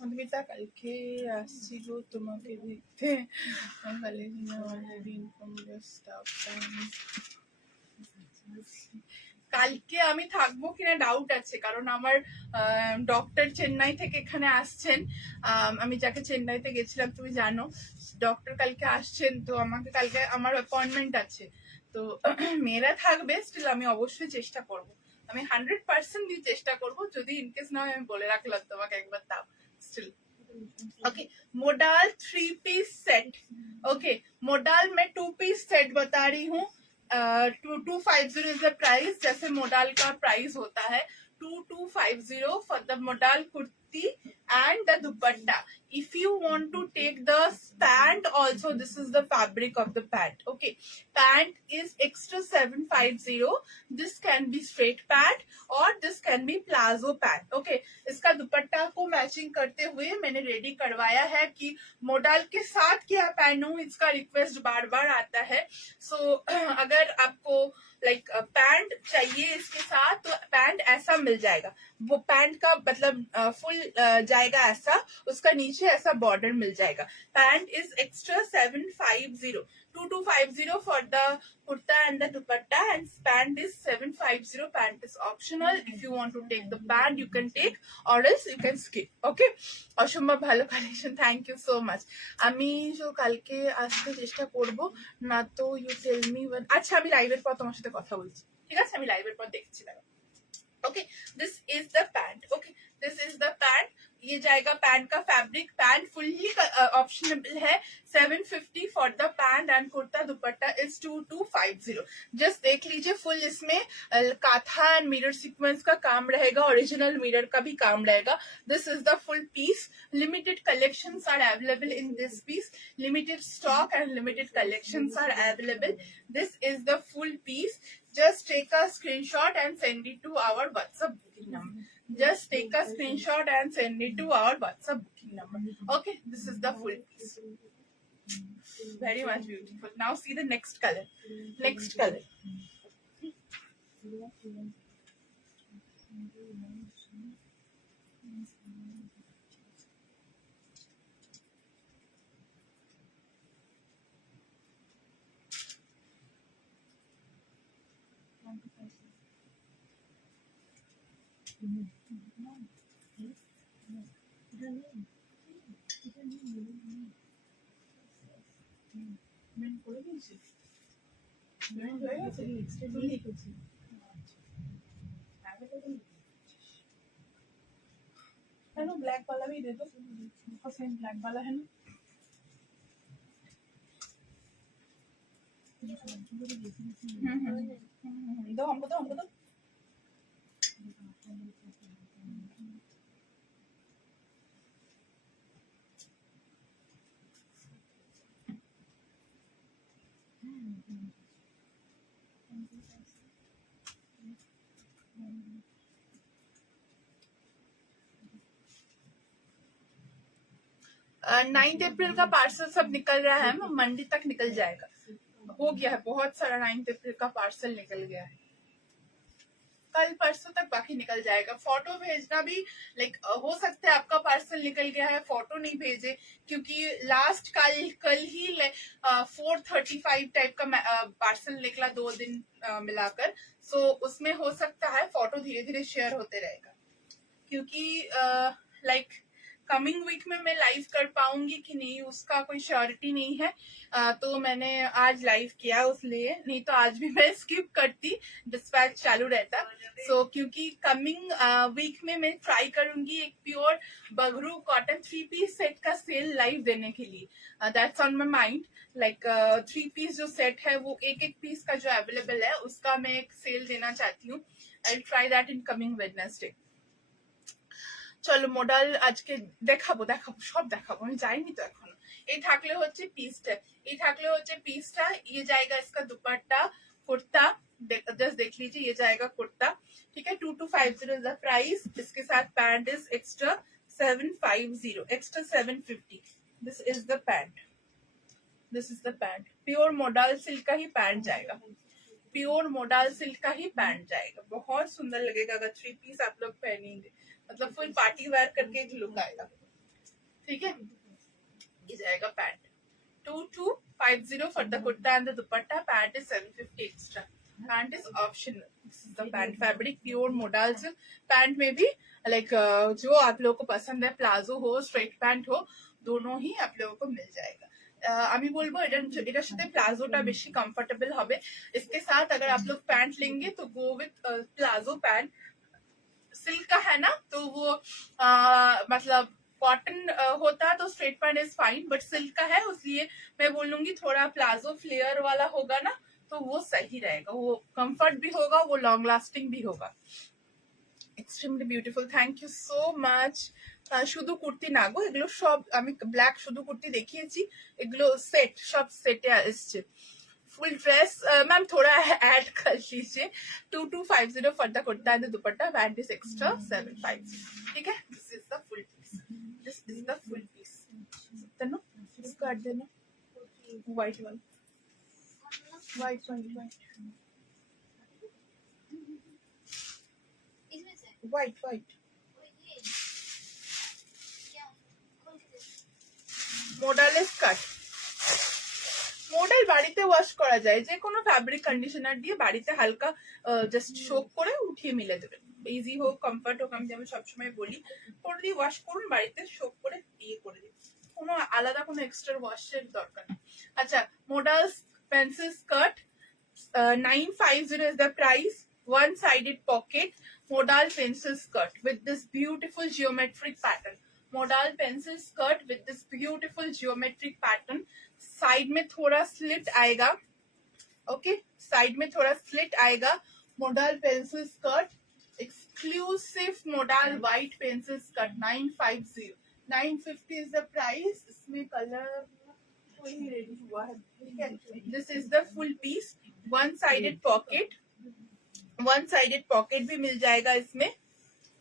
অন্বিতা কালকে আসছিল তোমাকে দেখতে কালকে আমি থাকবো কিনা ডাউট আছে কারণ আমার ডক্টর চেন্নাই থেকে এখানে আসছেন আমি যাকে চেন্নাইতে গেছিলাম তুমি জানো ডক্টর কালকে আসছেন তো আমাকে কালকে আমার অ্যাপয়েন্টমেন্ট আছে তো মেয়েরা থাকবে স্টিল আমি অবশ্যই চেষ্টা করব আমি 100% দিয়ে চেষ্টা করব যদি ইনকেস না হয় আমি বলে রাখলাম তোমাকে একবার তাও still okay modal 3 piece set okay modal में 2 पीस सेट बता रही हूँ 2250 इज द प्राइस जैसे मोडाल का प्राइस होता है 2250 for the modal kurti and the dupatta if you want to take the pant also this is the fabric of the pant okay pant is extra 750 this can be straight pant or this can be plazo pant okay इसका दुपट्टा को matching करते हुए मैंने ready करवाया है कि model के साथ क्या पहनूं इसका रिक्वेस्ट बार बार आता है सो अगर आपको लाइक पैंट चाहिए इसके साथ तो पैंट ऐसा मिल जाएगा वो पैंट का मतलब फुल जाएगा ऐसा उसका नीचे ऐसा बॉर्डर मिल जाएगा pant is extra 750 2250 for the kurta and the dupatta and pant is 750 pant is optional if you want to take the pant you can take or else you can skip okay অসম্ভব ভালো collection thank you so much আমি যে কালকে আসতে চেষ্টা করব না তো ইউ টেল মি আচ্ছা আমি লাইভের পর তোমার সাথে কথা বলছি ঠিক আছে আমি লাইভের পর দেখছি দাঁড়াও okay this is the pant okay this is the pant ये जाएगा पैंट का फैब्रिक पैंट फुल्ली ऑप्शनेबल है 750 for the pant and kurta dupatta is 2250 just देख लीजिए फुल इसमें काथा एंड मिरर सीक्वेंस का काम रहेगा ओरिजिनल मिरर का भी काम रहेगा this is the full piece limited collections are available in this piece limited stock and limited collections are available this is the full piece just take a screenshot and send it to our WhatsApp booking number. Just take a screenshot and send it to our WhatsApp booking number. Okay, this is the full piece. Very much beautiful. Now see the next color. Next color. Black वाला भी दे दो same black वाला है ना दो हमको दो 9 अप्रैल का पार्सल सब निकल रहा है, मंडे तक निकल जाएगा। हो गया है बहुत सारा, 9 अप्रैल का पार्सल निकल गया है, कल परसों तक बाकी निकल जाएगा। फोटो भेजना भी लाइक हो सकता है आपका पार्सल निकल गया है, फोटो नहीं भेजे, क्योंकि लास्ट कल ही 4:35 टाइप का पार्सल निकला 2 दिन मिलाकर। सो उसमें हो सकता है फोटो धीरे धीरे शेयर होते रहेगा, क्योंकि लाइक कमिंग वीक में मैं लाइव कर पाऊंगी कि नहीं उसका कोई श्योरिटी नहीं है। तो मैंने आज लाइव किया उसलिए, नहीं तो आज भी मैं स्किप करती, डिस्पैच चालू रहता। सो क्योंकि कमिंग वीक में मैं ट्राई करूंगी एक pure Bagru cotton 3 piece set का सेल लाइव देने के लिए। That's on my mind. Like 3 piece जो सेट है वो एक पीस का जो अवेलेबल है उसका मैं एक सेल देना चाहती हूँ। I will try that in coming Wednesday. চলো মডেল আজকে দেখাবো সব দেখাবো, আমি যাইনি তো এখনো। এই থাকলে হচ্ছে পিসটা, ये जाएगा इसका दुपट्टा कुर्ता, जस्ट देख लीजिए, ये जाएगा कुर्ता, ठीक है। 2250 इज द प्राइस। इसके साथ pant is extra 750, extra 750। This is the pant, pure modal silk का ही पैंट जाएगा, प्योर मोडाल सिल्क का ही पैंट जाएगा। बहुत सुंदर लगेगा अगर 3 पीस आप लोग पहनेंगे, मतलब फुल पार्टी वेयर करके एक लुक आएगा, ठीक है। ये जाएगा pant 2250 for the kurta and the dupatta, pant is 750 extra, pant is optional. This is the pant, fabric pure modal silk. Pant में भी लाइक जो आप लोगों को पसंद है, प्लाजो हो स्ट्रेट पैंट हो, दोनों ही आप लोगों को मिल जाएगा। আমি বলবো এটার সাথে প্লাজোটা বেশি কমফোর্টেবল হবে। इसके साथ अगर आप लोग पैंट लेंगे तो go with palazzo pant. Silk का है ना, तो वो मतलब कॉटन होता है तो straight pant is fine, but silk का है इसलिए मैं बोलूंगी थोड़ा प्लाजो फ्लेयर वाला होगा ना तो वो सही रहेगा, वो कंफर्ट भी होगा, वो लॉन्ग लास्टिंग भी होगा। Extremely beautiful, thank you so much. শুধু কুর্তি না গো, এগুলো সব আমি ব্ল্যাক শুধু কুর্তি দেখিয়েছি, এগুলো সেট, সব সেটে এসছে। फुल ड्रेस मैम थोड़ा ऐड कर लीजिए। 2250 for the kurta and the dupatta, pant is extra 750, ठीक है। This is the full piece, this is the full piece. Tanu skirt देना, white one, white white model skirt, model বাড়িতে ওয়াশ করা যায়, যে কোনো ফ্যাব্রিক কন্ডিশনার দিয়ে বাড়িতে হালকা জাস্ট সোক করে উঠিয়ে মিলে দেবেন। ইজি হোক কমফর্ট হোক, আমি যেমন সবসময় বলি করে দিয়ে ওয়াশ করুন, বাড়িতে সোক করে ইয়ে করে দিন, কোনো আলাদা কোনো এক্সট্রা ওয়াশের দরকার নেই। আচ্ছা, model pencil skirt 950 is the price, one sided pocket modal pencil skirt with this beautiful geometric pattern। modal pencil skirt with this beautiful geometric pattern, side में थोड़ा स्लिट आएगा, ओके, साइड में थोड़ा स्लिट आएगा। Modal pencil skirt, exclusive modal white pencil skirt 950, 950 is the price. इसमें colour कोई ready हुआ है, ठीक है। This is the full piece, one sided pocket भी मिल जाएगा इसमें,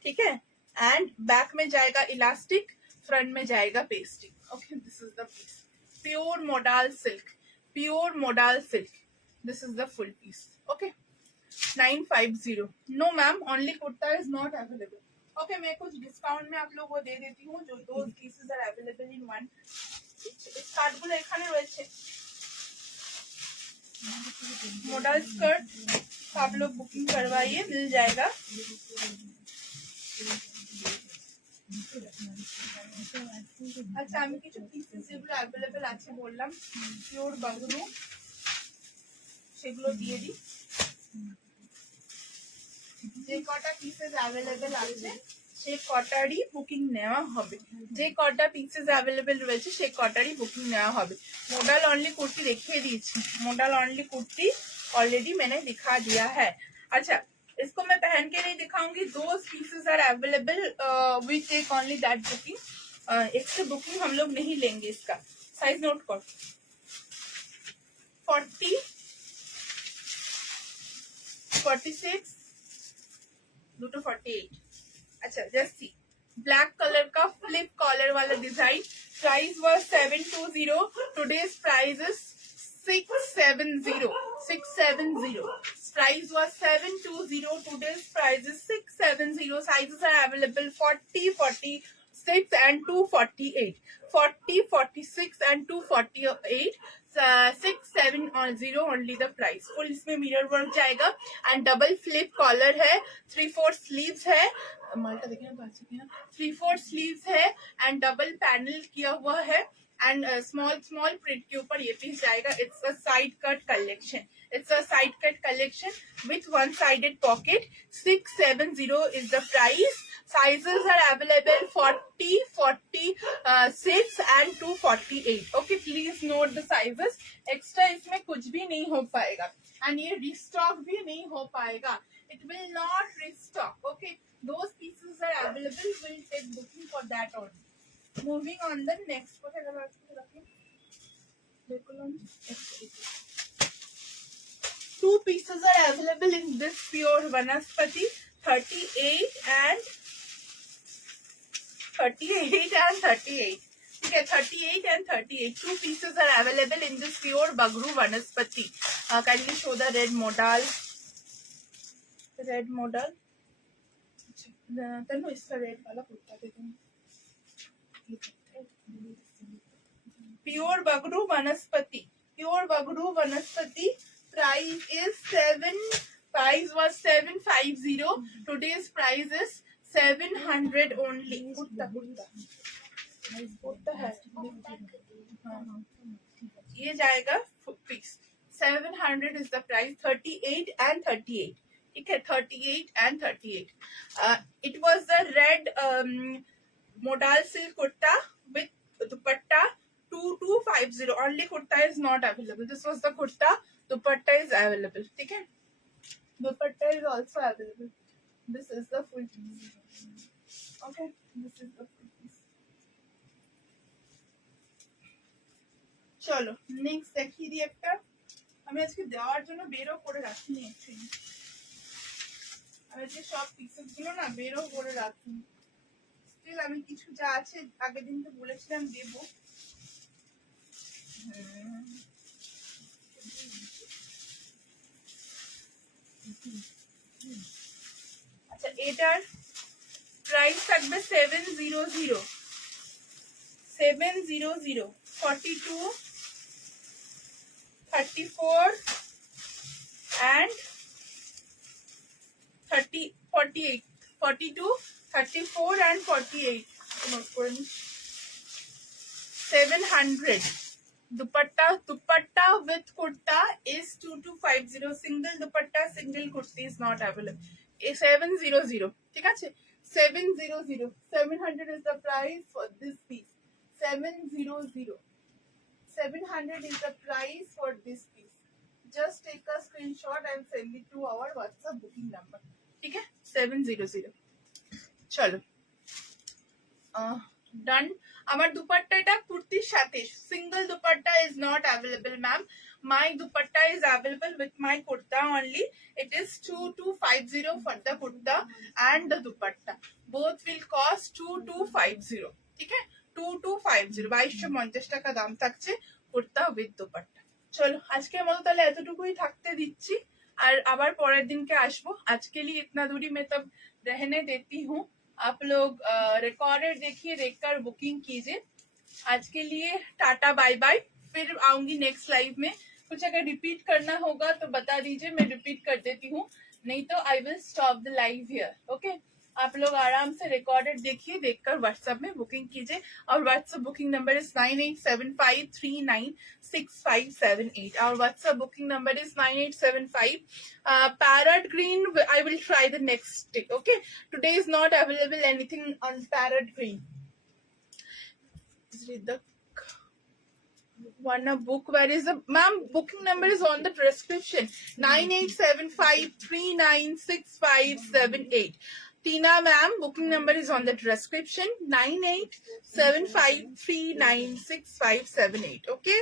ठीक है। एंड बैक में जाएगा इलास्टिक, फ्रंट में जाएगा pasting, okay. This is the piece, pure modal silk, pure modal silk. This is the full piece, okay. 950। No ma'am, only kurta is not available, okay. मैं कुछ डिस्काउंट में आप लोगों को दे देती हूँ, जो 2 pieces are available in one. Skirt गुलो এখানে রয়েছে, मोडाल स्कर्ट आप लोग बुकिंग करवाइए, मिल जाएगा। আচ্ছা, আমি কিছু পিসেস যেগুলো অ্যাভেলেবেল আছে বললাম, পিওর বাগুরু, সেগুলো দিয়ে দিই। যে কটা পিসেস অ্যাভেলেবেল আছে সেই কটারই বুকিং নেওয়া হবে, যে কটা পিসেস অ্যাভেলেবেল রয়েছে সেই কটারই বুকিং নেওয়া হবে। मोडल ऑनली कुर्ती दिखिए दीजिए, मोडल ऑनली कुर्ती ऑलरेडी मैंने दिखा दिया है। अच्छा, इसको मैं पहन के नहीं दिखाऊंगी, 2 pieces are available, we take only that booking. Extra booking हम लोग नहीं लेंगे। इसका साइज नोट कर, 40 46, দুটো 48। अच्छा just see, black color का flip collar वाला design, price was 720, today's price is 670, 670, price was 720, today's price is 670, sizes are available 40, 46 and 248, 40, 46 and 248, 670 only the price। Full इसमें मिरर वर्क जाएगा एंड डबल फ्लिप कॉलर है, 3/4 sleeves है, माल्टा देखे ना, 3/4 sleeves है and double panel किया हुआ है एंड स्मॉल स्मॉल प्रिंट के ऊपर ये पीस जाएगा। It's a side cut collection, it's a side cut collection with one sided pocket। 670 is the price। Sizes are available 40, 46 and 248। okay, please note the sizes। extra इसमें कुछ भी नहीं हो पाएगा and ये restock भी नहीं हो पाएगा, it will not restock। okay, those pieces are available, we'll take booking for that only। moving on the next, two pieces are available in this pure Vanaspati, 38 and 38। Okay, 38 and 38, two pieces are available in this pure Bagru Vanaspati। kindly show the red modal, तनु इसका red वाला कुर्ता दे दूँ। Pure Bagru वनस्पति, pure Bagru वनस्पति, price was 750, today's price is 700 only। Kurta है, ये जाएगा piece, 700 is the price। 38 and 38, ठीक है, 38 and 38। it was the red modal silk kurta with dupatta, 2250 only। kurta is not available, this was the kurta, dupatta is available, ठीक है, dupatta is also available। this is the full piece, okay, this is the full piece। চলো next দেখিয়ে দিই একটা, আমি আজকে দেওয়ার জন্য বেরো করে রাখিনি অ্যাকচুয়ালি, আমি যে সব পিসেস গুলো না বেরো করে রাখিনি, স্টিল আমি কিছু যা আছে আগের দিন তো বলেছিলাম দেবো। আচ্ছা এটার প্রাইস থাকবে 700, 700, 42, 34 and 30, 48, 42, 34 and 48, 700। dupatta with kurta is 2250, single dupatta single kurti is not available। 700, ঠিক আছে, 700, 700 is the price for this piece। 700, 700 is the price for this piece। just take a screenshot and send it to our WhatsApp booking number, ठीक है, 700। চলো ডান। আমার দুপাট্টাটা কুর্তির সাথে, single dupatta is not available ma'am, my dupatta is available with my kurta only। it is 2250 for the kurta and the dupatta, both will cost 2250, ঠিক है, 2250, 2250 টাকা দাম থাকছে কুর্তা উইথ দুপাট্টা। চলো আজকের মতো তাহলে এতটুকুই থাকতে দিচ্ছি, আর আবার পরের দিনকে আসবো। আজকে लिए इतना दूरी में तब रहने देती हूँ, आप लोग रिकॉर्डेड देखिए, देखकर बुकिंग कीजिए। आज के लिए टाटा बाय बाय, फिर आऊंगी नेक्स्ट लाइव में। कुछ अगर रिपीट करना होगा तो बता दीजिए, मैं रिपीट कर देती हूँ, नहीं तो I will stop the live here. Okay, आप लोग आराम से रिकॉर्डेड देखिए, देखकर व्हाट्सएप में बुकिंग कीजिए। और व्हाट्सएप बुकिंग नंबर इज 9875396578। और WhatsApp booking number is 9875। parrot green, I will try the next day। okay, today is not available anything on parrot green। read the wanna book, where is the ma'am booking number is on the description, 9875396578। Tina ma'am, booking number is on the description, 9875396578. Okay,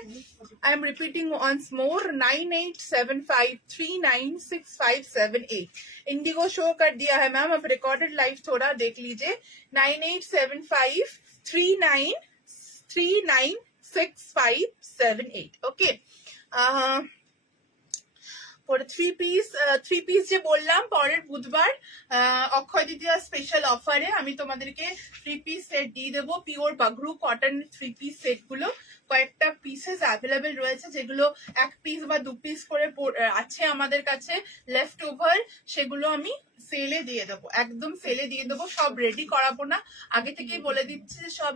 I am repeating once more, 9875396578. Indigo show कर दिया है ma'am, अब recorded live थोड़ा देख लीजिए, 9875396578. Okay. পরে three piece যে বললাম পরের বুধবার অক্ষয় তৃতীয়া স্পেশাল অফারে আমি তোমাদেরকে থ্রি পিস সেট দিয়ে দেবো, pure Bagru cotton three piece set গুলো কয়েকটা পিসেস অ্যাভেলেবেল রয়েছে, যেগুলো এক পিস বা দু পিস করে আছে আমাদের কাছে লেফট ওভার, সেগুলো আমি সেলে দিয়ে দেবো, একদম সেলে দিয়ে দেবো। সব রেডি করাবো না, আগে থেকেই বলে দিচ্ছি যে सब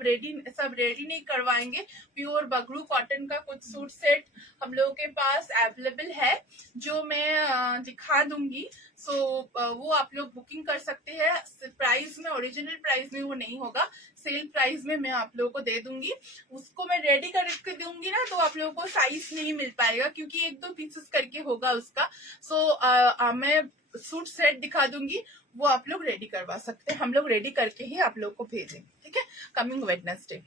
रेडी नहीं करवाएंगे। प्योर बगरू कॉटन का कुछ सूट सेट हम लोगों के पास अवेलेबल है जो मैं दिखा दूंगी। सो वो आप लोग बुकिंग कर सकते हैं। प्राइस में ओरिजिनल प्राइस में वो नहीं होगा, सेल प्राइस में मैं आप लोगों को दे दूंगी। उसको मैं रेडी करके दूंगी ना तो आप लोगों को साइज नहीं मिल पाएगा, क्योंकि एक दो पीसेस करके होगा उसका। सो मैं सूट सेट दिखा दूंगी, वो आप लोग रेडी करवा सकते हैं, हम लोग रेडी करके ही आप लोग को भेजेंगे। ठीक है, कमिंग वेडनेसडे।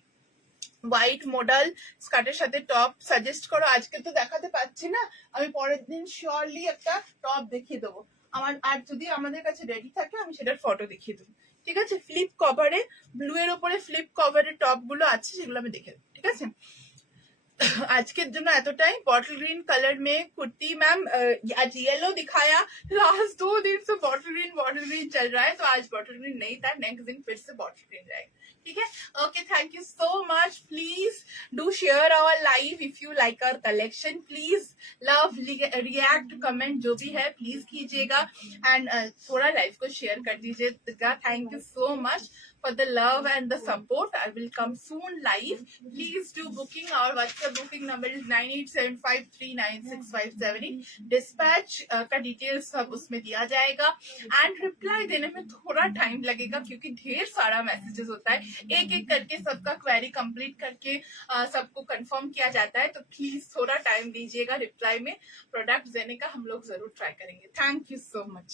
হোয়াইট মডেল স্কার্টের সাথে টপ সাজেস্ট করো, আজকে তো দেখাতে পাচ্ছি না, আমি পরের দিন শিওরলি একটা টপ দেখিয়ে দেবো আমার, আর যদি আমাদের কাছে রেডি থাকে আমি সেটার ফটো দেখিয়ে দেবো। ঠিক আছে, ফ্লিপ কভারে ব্লু এর উপরে ফ্লিপ কভারের টপ গুলো আছে, সেগুলো আমি দেখে দেবো। ঠিক আছে, আজকের জন্য এতটাই। बॉटल ग्रीन कलर में कुर्ती मैम, आज येलो दिखाया, लास्ट 2 दिन से बॉटल ग्रीन चल रहा है, तो आज बॉटल ग्रीन नहीं था, नेक्स्ट दिन फिर से बॉटल ग्रीन रहेगा। ठीक है, okay, thank you so much. Please do share our live if you like our collection, please love react comment जो भी है प्लीज कीजिएगा, एंड थोड़ा लाइव को शेयर कर दीजिएगा। Thank you so much for the love and the support. I will come soon live. Please do booking. Our WhatsApp booking number is 9875396578. Dispatch का details सब उसमें दिया जाएगा, एंड रिप्लाई देने में थोड़ा टाइम लगेगा क्योंकि ढेर सारा मैसेजेस होता है, एक एक करके सबका क्वेरी कंप्लीट करके सबको कंफर्म किया जाता है, तो प्लीज थोड़ा टाइम दीजिएगा रिप्लाई में। प्रोडक्ट देने का हम लोग जरूर ट्राई करेंगे। Thank you so much.